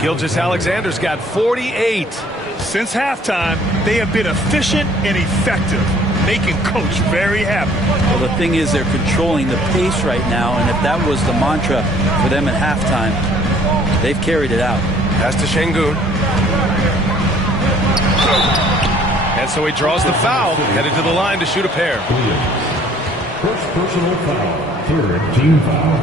Gilgeous-Alexander's got 48. Since halftime, they have been efficient and effective, making Coach very happy. Well, the thing is they're controlling the pace right now, and if that was the mantra for them at halftime, they've carried it out. Pass to Şengün. And so he draws the foul, headed to the line to shoot a pair. First personal foul, third team foul.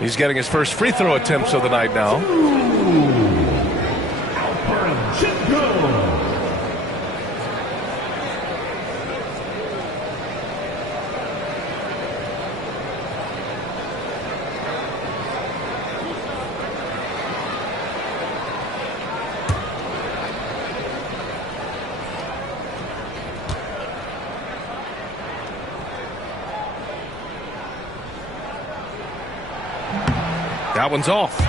He's getting his first free throw attempts of the night now. That one's off.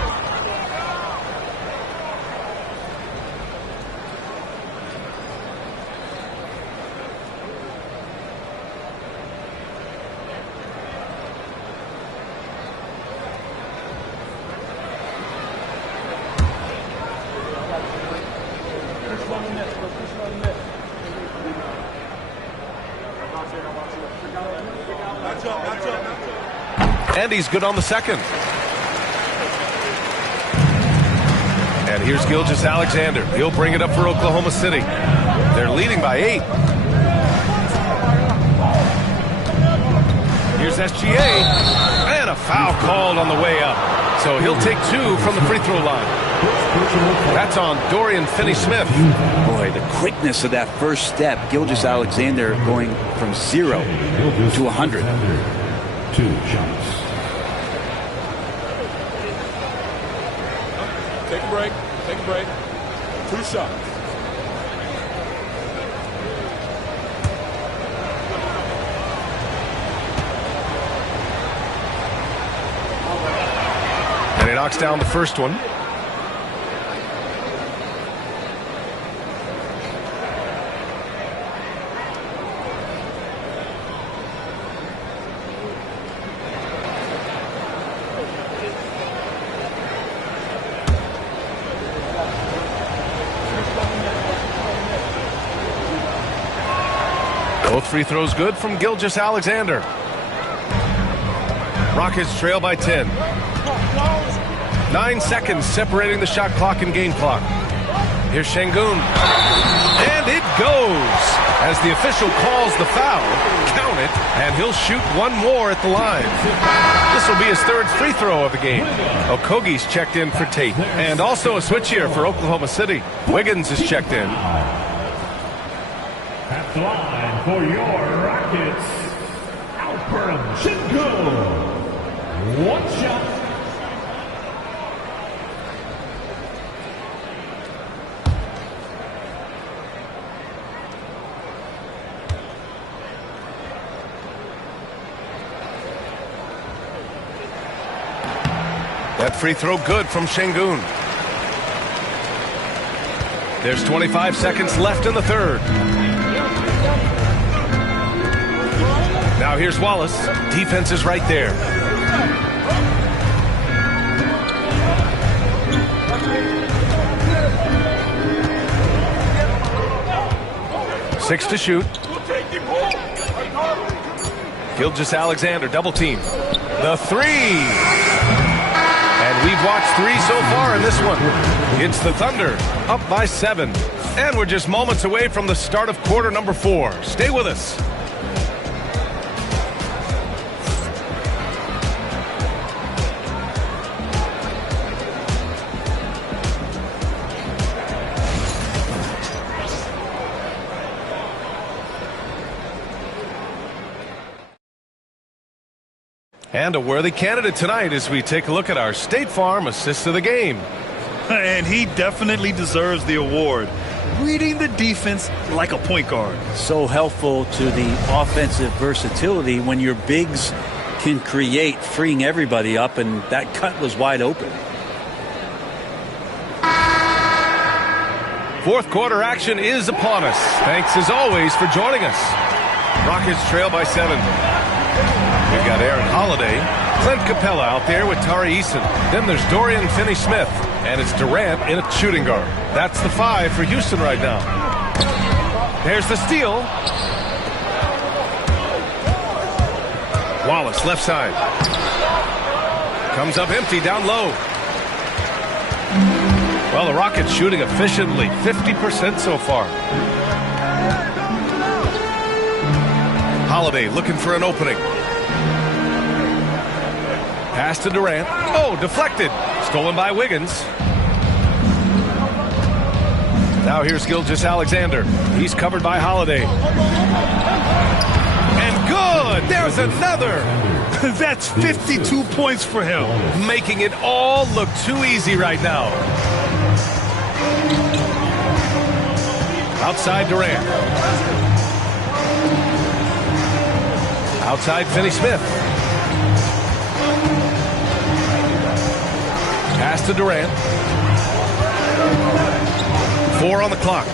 And he's good on the second. And here's Gilgeous-Alexander. He'll bring it up for Oklahoma City. They're leading by 8. Here's SGA. And a foul called on the way up. So he'll take 2 from the free throw line. That's on Dorian Finney-Smith. Boy, the quickness of that first step. Gilgeous-Alexander going from 0 to 100. 2 shots. Take a break. Take a break. 2 shots. And he knocks down the first one. Both free throws good from Gilgeous-Alexander. Rockets trail by 10. 9 seconds separating the shot clock and game clock. Here's Şengün. And it goes. As the official calls the foul, count it, and he'll shoot one more at the line. This will be his 3rd free throw of the game. Okogie's checked in for Tate. And also a switch here for Oklahoma City. Wiggins is checked in. At the line for your Rockets, Alperen Şengün. 1 shot. That free throw good from Şengün. There's 25 seconds left in the 3rd. Now here's Wallace. Defense is right there. Six to shoot. Gilgeous-Alexander double team. The 3. And we've watched 3 so far in this one. It's the Thunder up by 7. And we're just moments away from the start of quarter number 4. Stay with us. And a worthy candidate tonight as we take a look at our State Farm Assist of the Game. And he definitely deserves the award. Reading the defense like a point guard. So helpful to the offensive versatility when your bigs can create, freeing everybody up, and that cut was wide open. 4th quarter action is upon us. Thanks as always for joining us. Rockets trail by 7. We've got Aaron Holiday, Clint Capella out there with Tari Eason. Then there's Dorian Finney-Smith, and it's Durant in a shooting guard. That's the 5 for Houston right now. There's the steal. Wallace, left side. Comes up empty down low. Well, the Rockets shooting efficiently, 50% so far. Holiday looking for an opening. Pass to Durant. Oh, deflected. Stolen by Wiggins. Now here's Gilgeous-Alexander. He's covered by Holiday. And good! There's another! That's 52 points for him. Making it all look too easy right now. Outside Durant. Outside Finney-Smith. Pass to Durant. 4 on the clock.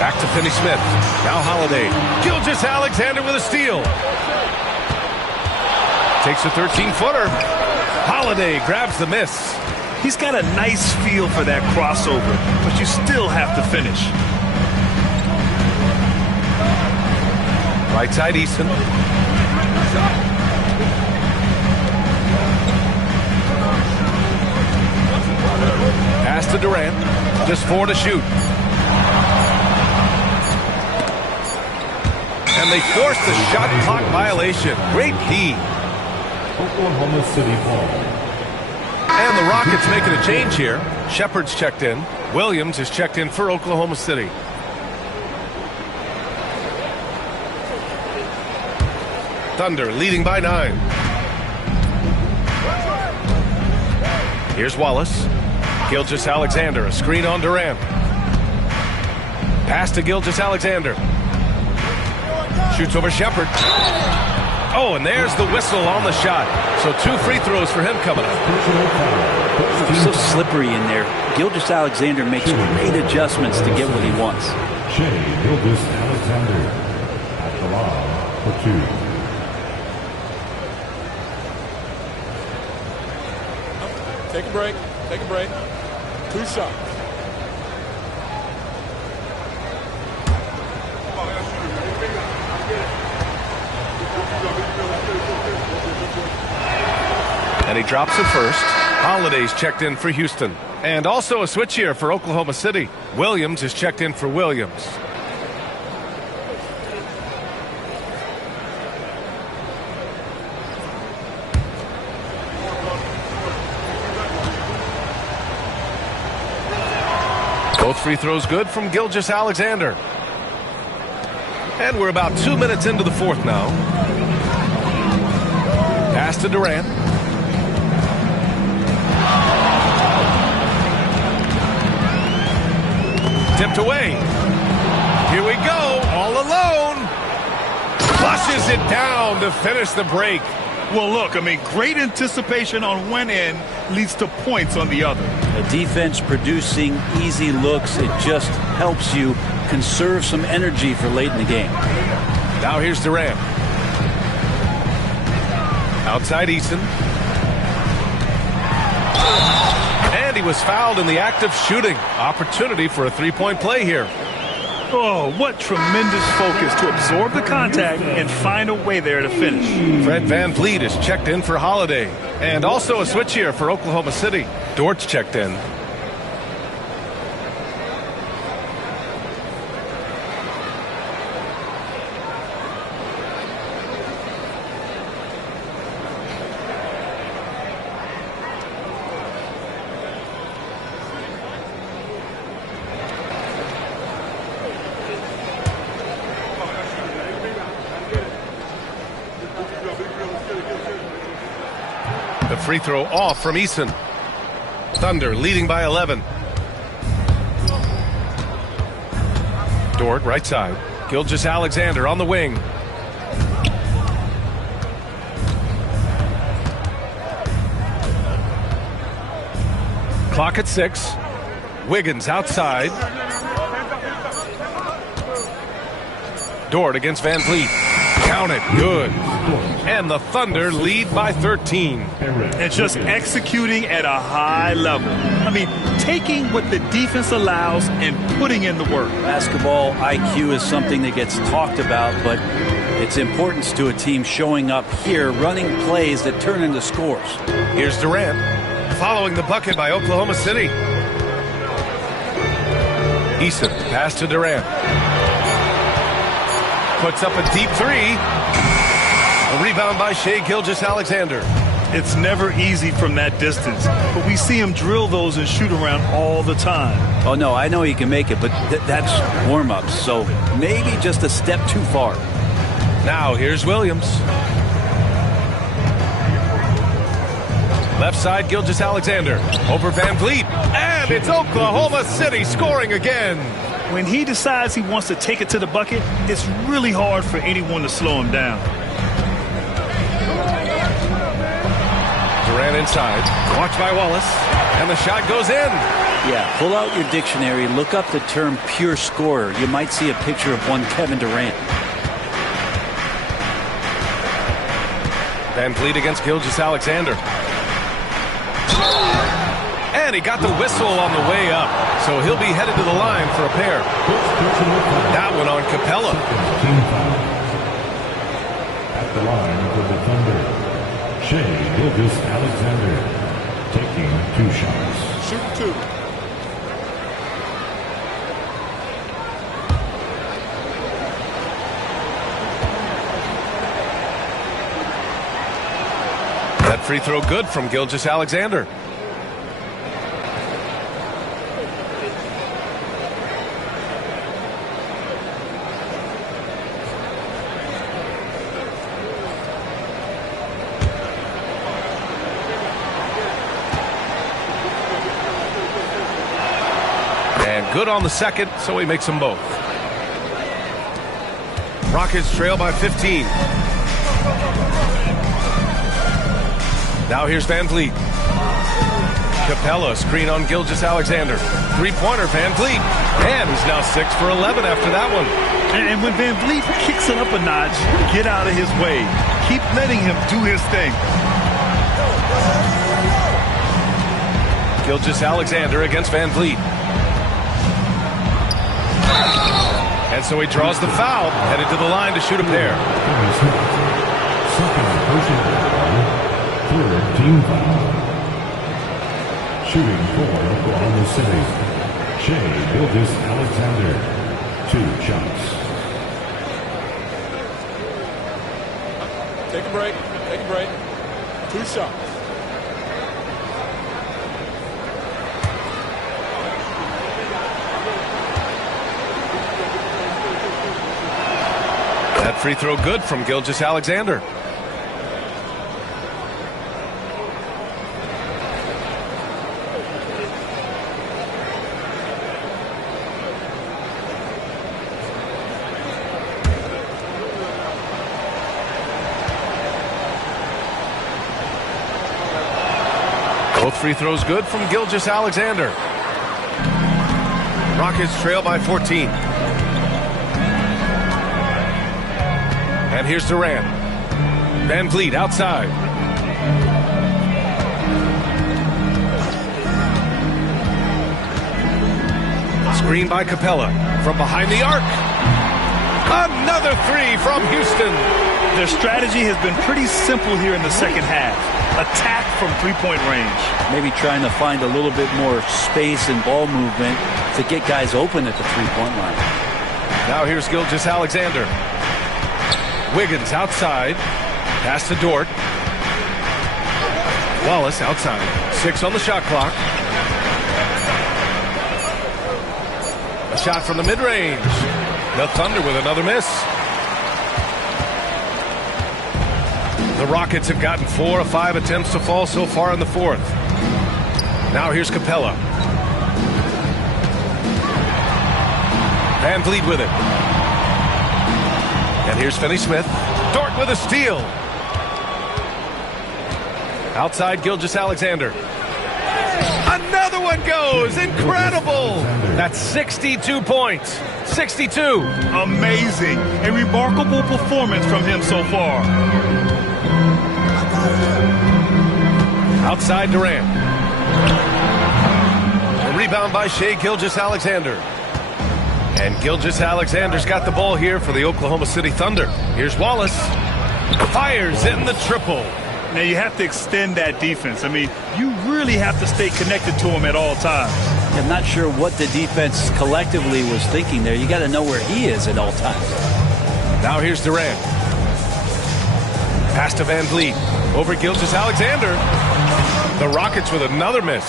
Back to Finney-Smith. Now Holiday. Gilgeous-Alexander with a steal. Takes a 13-footer. Holiday grabs the miss. He's got a nice feel for that crossover, but you still have to finish. Right side Easton. Pass to Durant. Just 4 to shoot. And they forced the shot clock violation. Great D. Oklahoma City ball. And the Rockets making a change here. Shepard's checked in. Williams is checked in for Oklahoma City. Thunder leading by 9. Here's Wallace. Gilgeous-Alexander, a screen on Durant. Pass to Gilgeous-Alexander. Shoots over Shepard. Oh, and there's the whistle on the shot. So 2 free throws for him coming up. It's so slippery in there. Gilgeous-Alexander makes great adjustments to get what he wants. Shai Gilgeous-Alexander at the line for 2. Take a break. Take a break. 2 shots. And he drops it first. Holiday's checked in for Houston. And also a switch here for Oklahoma City. Williams is checked in for Williams. Both free throws good from Gilgeous-Alexander. And we're about 2 minutes into the 4th now. Pass to Durant. Tipped away. Here we go, all alone. Flushes it down to finish the break. Well, look, I mean, great anticipation on one end leads to points on the other. A defense producing easy looks. It just helps you conserve some energy for late in the game. Now here's Durant. Outside Eason. And he was fouled in the act of shooting. Opportunity for a 3-point play here. Oh, what tremendous focus to absorb the contact and find a way there to finish. Fred VanVleet is checked in for Holiday. And also a switch here for Oklahoma City. Dort's checked in. The free throw off from Eason. Thunder leading by 11. Dort right side. Gilgeous-Alexander on the wing. Clock at 6. Wiggins outside. Dort against VanVleet. Count it. Good. And the Thunder lead by 13. And just executing at a high level. I mean, taking what the defense allows and putting in the work. Basketball IQ is something that gets talked about, but its importance to a team showing up here, running plays that turn into scores. Here's Durant, following the bucket by Oklahoma City. Eason, pass to Durant. Puts up a deep three. A rebound by Shai Gilgeous-Alexander. It's never easy from that distance, but we see him drill those and shoot around all the time. Oh, no, I know he can make it, but that's warm-ups, so maybe just a step too far. Now here's Williams. Left side, Gilgeous-Alexander. Over Van Vliet. And it's Oklahoma City scoring again. When he decides he wants to take it to the bucket, it's really hard for anyone to slow him down. Durant inside. Watched by Wallace. And the shot goes in. Yeah, pull out your dictionary. Look up the term pure scorer. You might see a picture of one Kevin Durant. Van Vliet against Gilgeous-Alexander. And he got the whistle on the way up. So he'll be headed to the line for a pair. That one on Capella. At the line for the Thunder, Shai Gilgeous-Alexander taking 2 shots. Shoot 2. That free throw good from Gilgeous-Alexander. And good on the second, so he makes them both. Rockets trail by 15. Now here's Van Vliet. Capella screen on Gilgeous-Alexander. Three-pointer, Van Vliet. And he's now 6 for 11 after that one. And when Van Vliet kicks it up a notch, get out of his way. Keep letting him do his thing. Gilgeous-Alexander against Van Vliet. And so he draws the foul, headed to the line to shoot a pair. Second personal foul, third team foul. Shooting for Oklahoma City, Shai Gilgeous-Alexander, 2 shots. Take a break. Take a break. 2 shots. That free throw good from Gilgeous-Alexander. Both free throws good from Gilgeous-Alexander. Rockets trail by 14. And here's Durant. Van Vliet outside. Screen by Capella. From behind the arc. Another three from Houston. Their strategy has been pretty simple here in the second half. Attack from three-point range. Maybe trying to find a little bit more space and ball movement to get guys open at the three-point line. Now here's Gilgeous-Alexander. Wiggins outside. Pass to Dort. Wallace outside. 6 on the shot clock. A shot from the mid-range. The Thunder with another miss. The Rockets have gotten 4 of 5 attempts to fall so far in the fourth. Now here's Capella. Van Vliet with it. And here's Finney-Smith. Dort with a steal. Outside Gilgeous-Alexander. Another one goes. Incredible. That's 62 points. 62. Amazing. A remarkable performance from him so far. Outside Durant. A rebound by Shai Gilgeous-Alexander. And Gilgeous-Alexander's got the ball here for the Oklahoma City Thunder. Here's Wallace. Fires in the triple. Now you have to extend that defense. I mean, you really have to stay connected to him at all times. I'm not sure what the defense collectively was thinking there. You got to know where he is at all times. Now here's Durant. Pass to Van Vliet. Over Gilgeous-Alexander. The Rockets with another miss.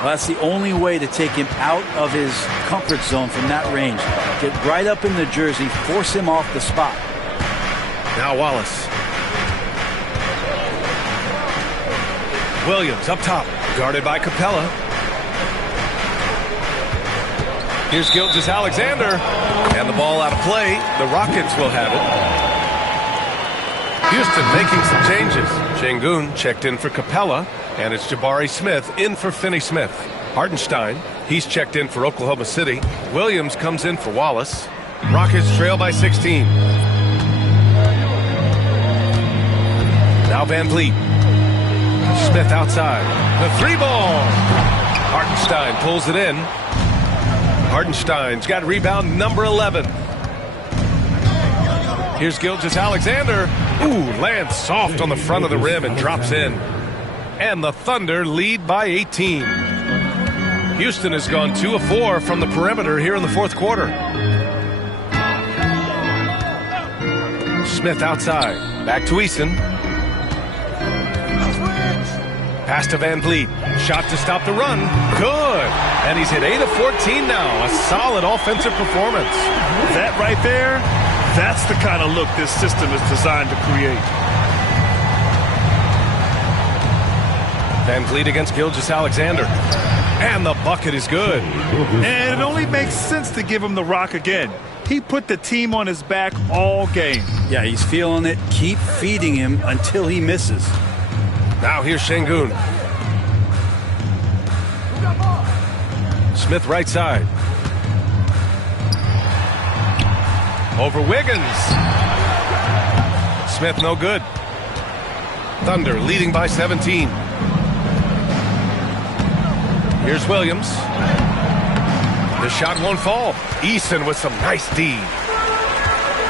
Well, that's the only way to take him out of his comfort zone from that range. Get right up in the jersey, force him off the spot. Now Wallace. Williams up top, guarded by Capella. Here's Gilgeous-Alexander, and the ball out of play. The Rockets will have it. Houston making some changes. Şengün checked in for Capella, and it's Jabari Smith in for Finney Smith. Hartenstein, he's checked in for Oklahoma City. Williams comes in for Wallace. Rockets trail by 16. Now Van Vliet. Smith outside. The three ball. Hartenstein pulls it in. Hartenstein's got rebound number 11. Here's Gilgeous-Alexander. Ooh, lands soft on the front of the rim and drops in. And the Thunder lead by 18. Houston has gone 2 of 4 from the perimeter here in the fourth quarter. Smith outside. Back to Eason. Pass to Van Vliet. Shot to stop the run. Good. And he's hit 8 of 14 now. A solid offensive performance. That right there, that's the kind of look this system is designed to create. Van Vliet against Gilgeous-Alexander. And the bucket is good. And it only makes sense to give him the rock again. He put the team on his back all game. Yeah, he's feeling it. Keep feeding him until he misses. Now here's Şengün. Smith right side. Over Wiggins. Smith no good. Thunder leading by 17. Here's Williams. The shot won't fall. Eason with some nice D.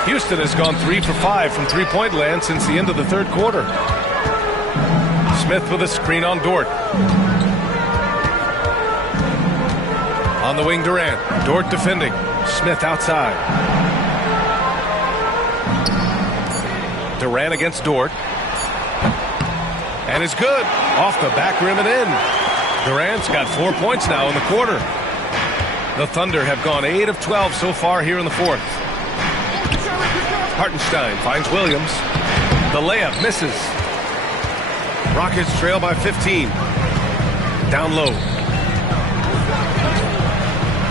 Houston has gone 3 for 5 from three-point land since the end of the third quarter. Smith with a screen on Dort. On the wing, Durant. Dort defending. Smith outside. Durant against Dort. And it's good. Off the back rim and in. Durant's got 4 points now in the quarter. The Thunder have gone 8 of 12 so far here in the fourth. Hartenstein finds Williams. The layup misses. Rockets trail by 15. Down low.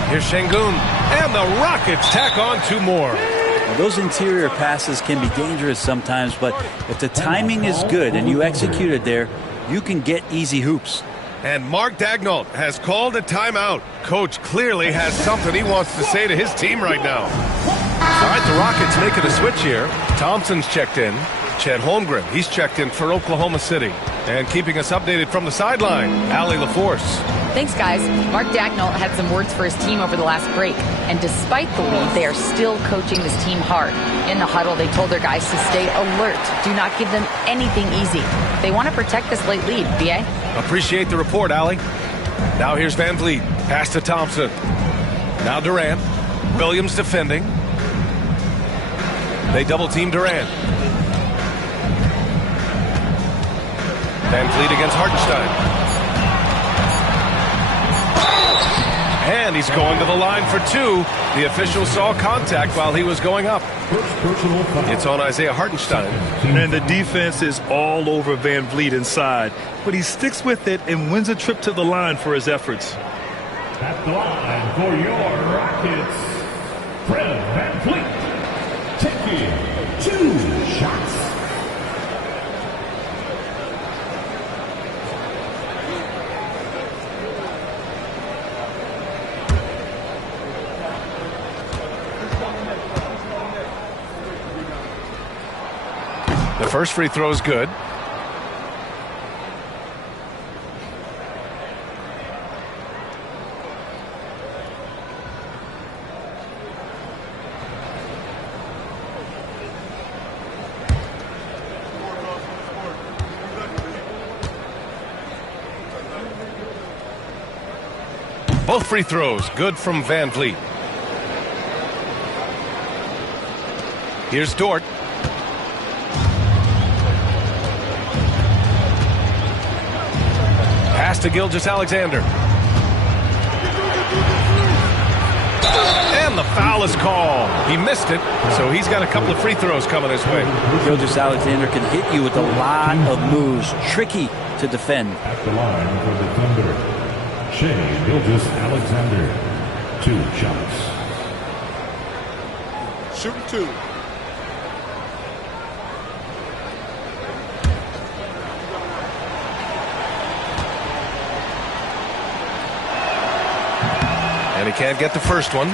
Here's Şengün. And the Rockets tack on 2 more. Now, those interior passes can be dangerous sometimes, but if the timing is good and you execute it there, you can get easy hoops. And Mark Daigneault has called a timeout. Coach clearly has something he wants to say to his team right now. All right, the Rockets making a switch here. Thompson's checked in. Chet Holmgren, he's checked in for Oklahoma City. And keeping us updated from the sideline, Allie LaForce. Thanks, guys. Mark Daigneault had some words for his team over the last break. And despite the lead, they are still coaching this team hard. In the huddle, they told their guys to stay alert. Do not give them anything easy. They want to protect this late lead, B.A. Appreciate the report, Allie. Now here's Van Vliet. Pass to Thompson. Now Durant. Williams defending. They double-team Durant. Van Vliet against Hartenstein. And he's going to the line for 2. The official saw contact while he was going up. It's on Isaiah Hartenstein. And the defense is all over Van Vliet inside. But he sticks with it and wins a trip to the line for his efforts. At the line for your Rockets, Fred Van Vliet, taking 2 shots. The first free throw is good. Both free throws good from Van Vliet. Here's Dort. Pass to Gilgeous-Alexander. And the foul is called. He missed it, so he's got a couple of free throws coming his way. Gilgeous-Alexander can hit you with a lot of moves. Tricky to defend. At the line for the Thunder, Shea Gilgeous-Alexander. 2 shots. Shooting 2. And he can't get the first one.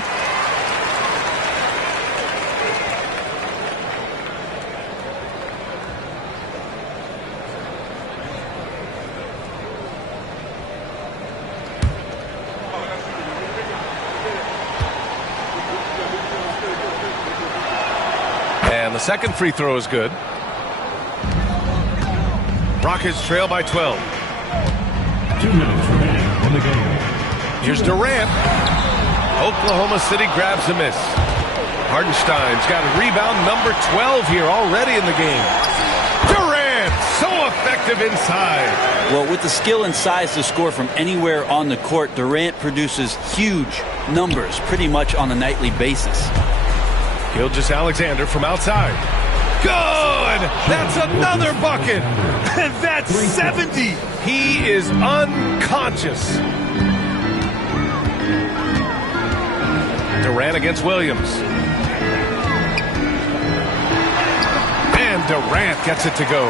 And the second free throw is good. Rockets trail by 12. 2 minutes remaining in the game. Here's Durant. Oklahoma City grabs a miss. Hartenstein's got a rebound number 12 here already in the game. Durant, so effective inside. Well, with the skill and size to score from anywhere on the court, Durant produces huge numbers pretty much on a nightly basis. Gilgeous-Alexander from outside. Good! That's another bucket! And that's 70. He is unconscious. Durant against Williams. And Durant gets it to go.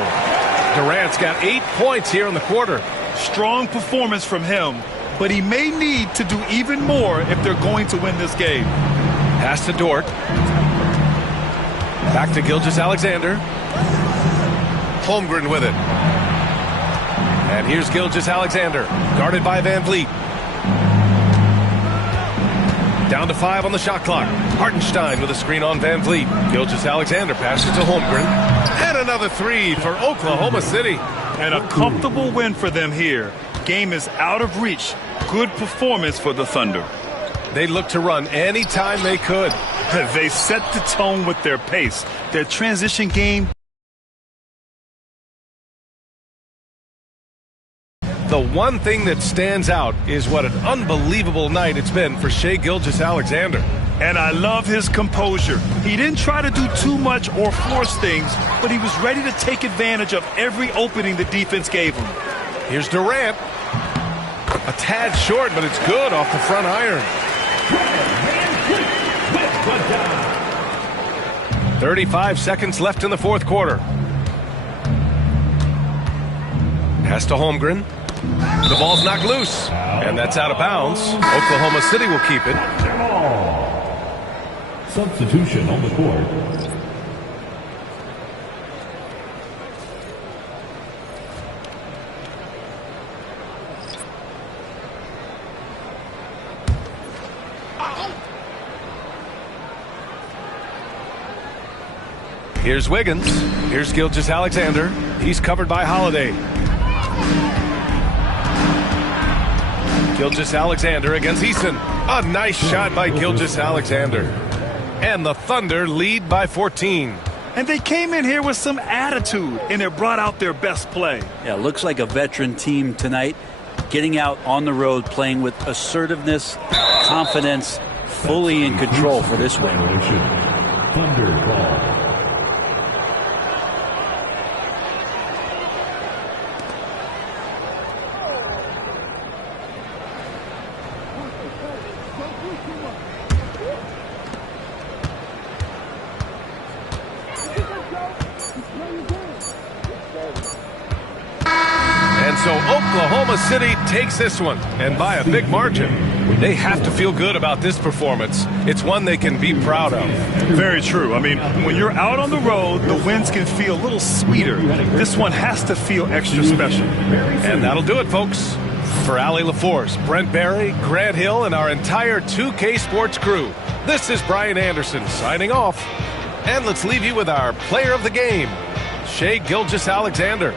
Durant's got 8 points here in the quarter. Strong performance from him, but he may need to do even more if they're going to win this game. Pass to Dort. Back to Gilgeous-Alexander. Holmgren with it. And here's Gilgeous-Alexander, guarded by Van Vliet. Down to 5 on the shot clock. Hartenstein with a screen on Van Vliet. Gilgeous-Alexander passes to Holmgren. And another 3 for Oklahoma City. And a comfortable win for them here. Game is out of reach. Good performance for the Thunder. They look to run anytime they could. They set the tone with their pace. Their transition game. The one thing that stands out is what an unbelievable night it's been for Shai Gilgeous-Alexander. And I love his composure. He didn't try to do too much or force things, but he was ready to take advantage of every opening the defense gave him. Here's Durant. A tad short, but it's good off the front iron. 35 seconds left in the fourth quarter. Pass to Holmgren. The ball's knocked loose, and that's out of bounds. Oklahoma City will keep it. Substitution on the court. Here's Wiggins. Here's Gilgeous-Alexander. He's covered by Holiday. Gilgeous-Alexander against Eason. A nice shot by Gilgeous-Alexander. And the Thunder lead by 14. And they came in here with some attitude, and it brought out their best play. Yeah, looks like a veteran team tonight. Getting out on the road, playing with assertiveness, confidence, fully in control for this win. Thunder ball. So Oklahoma City takes this one, and by a big margin. They have to feel good about this performance. It's one they can be proud of. Very true. I mean, when you're out on the road, the wins can feel a little sweeter. This one has to feel extra special. And that'll do it, folks. For Allie LaForce, Brent Barry, Grant Hill, and our entire 2K Sports crew, this is Brian Anderson signing off. And let's leave you with our player of the game, Shai Gilgeous-Alexander.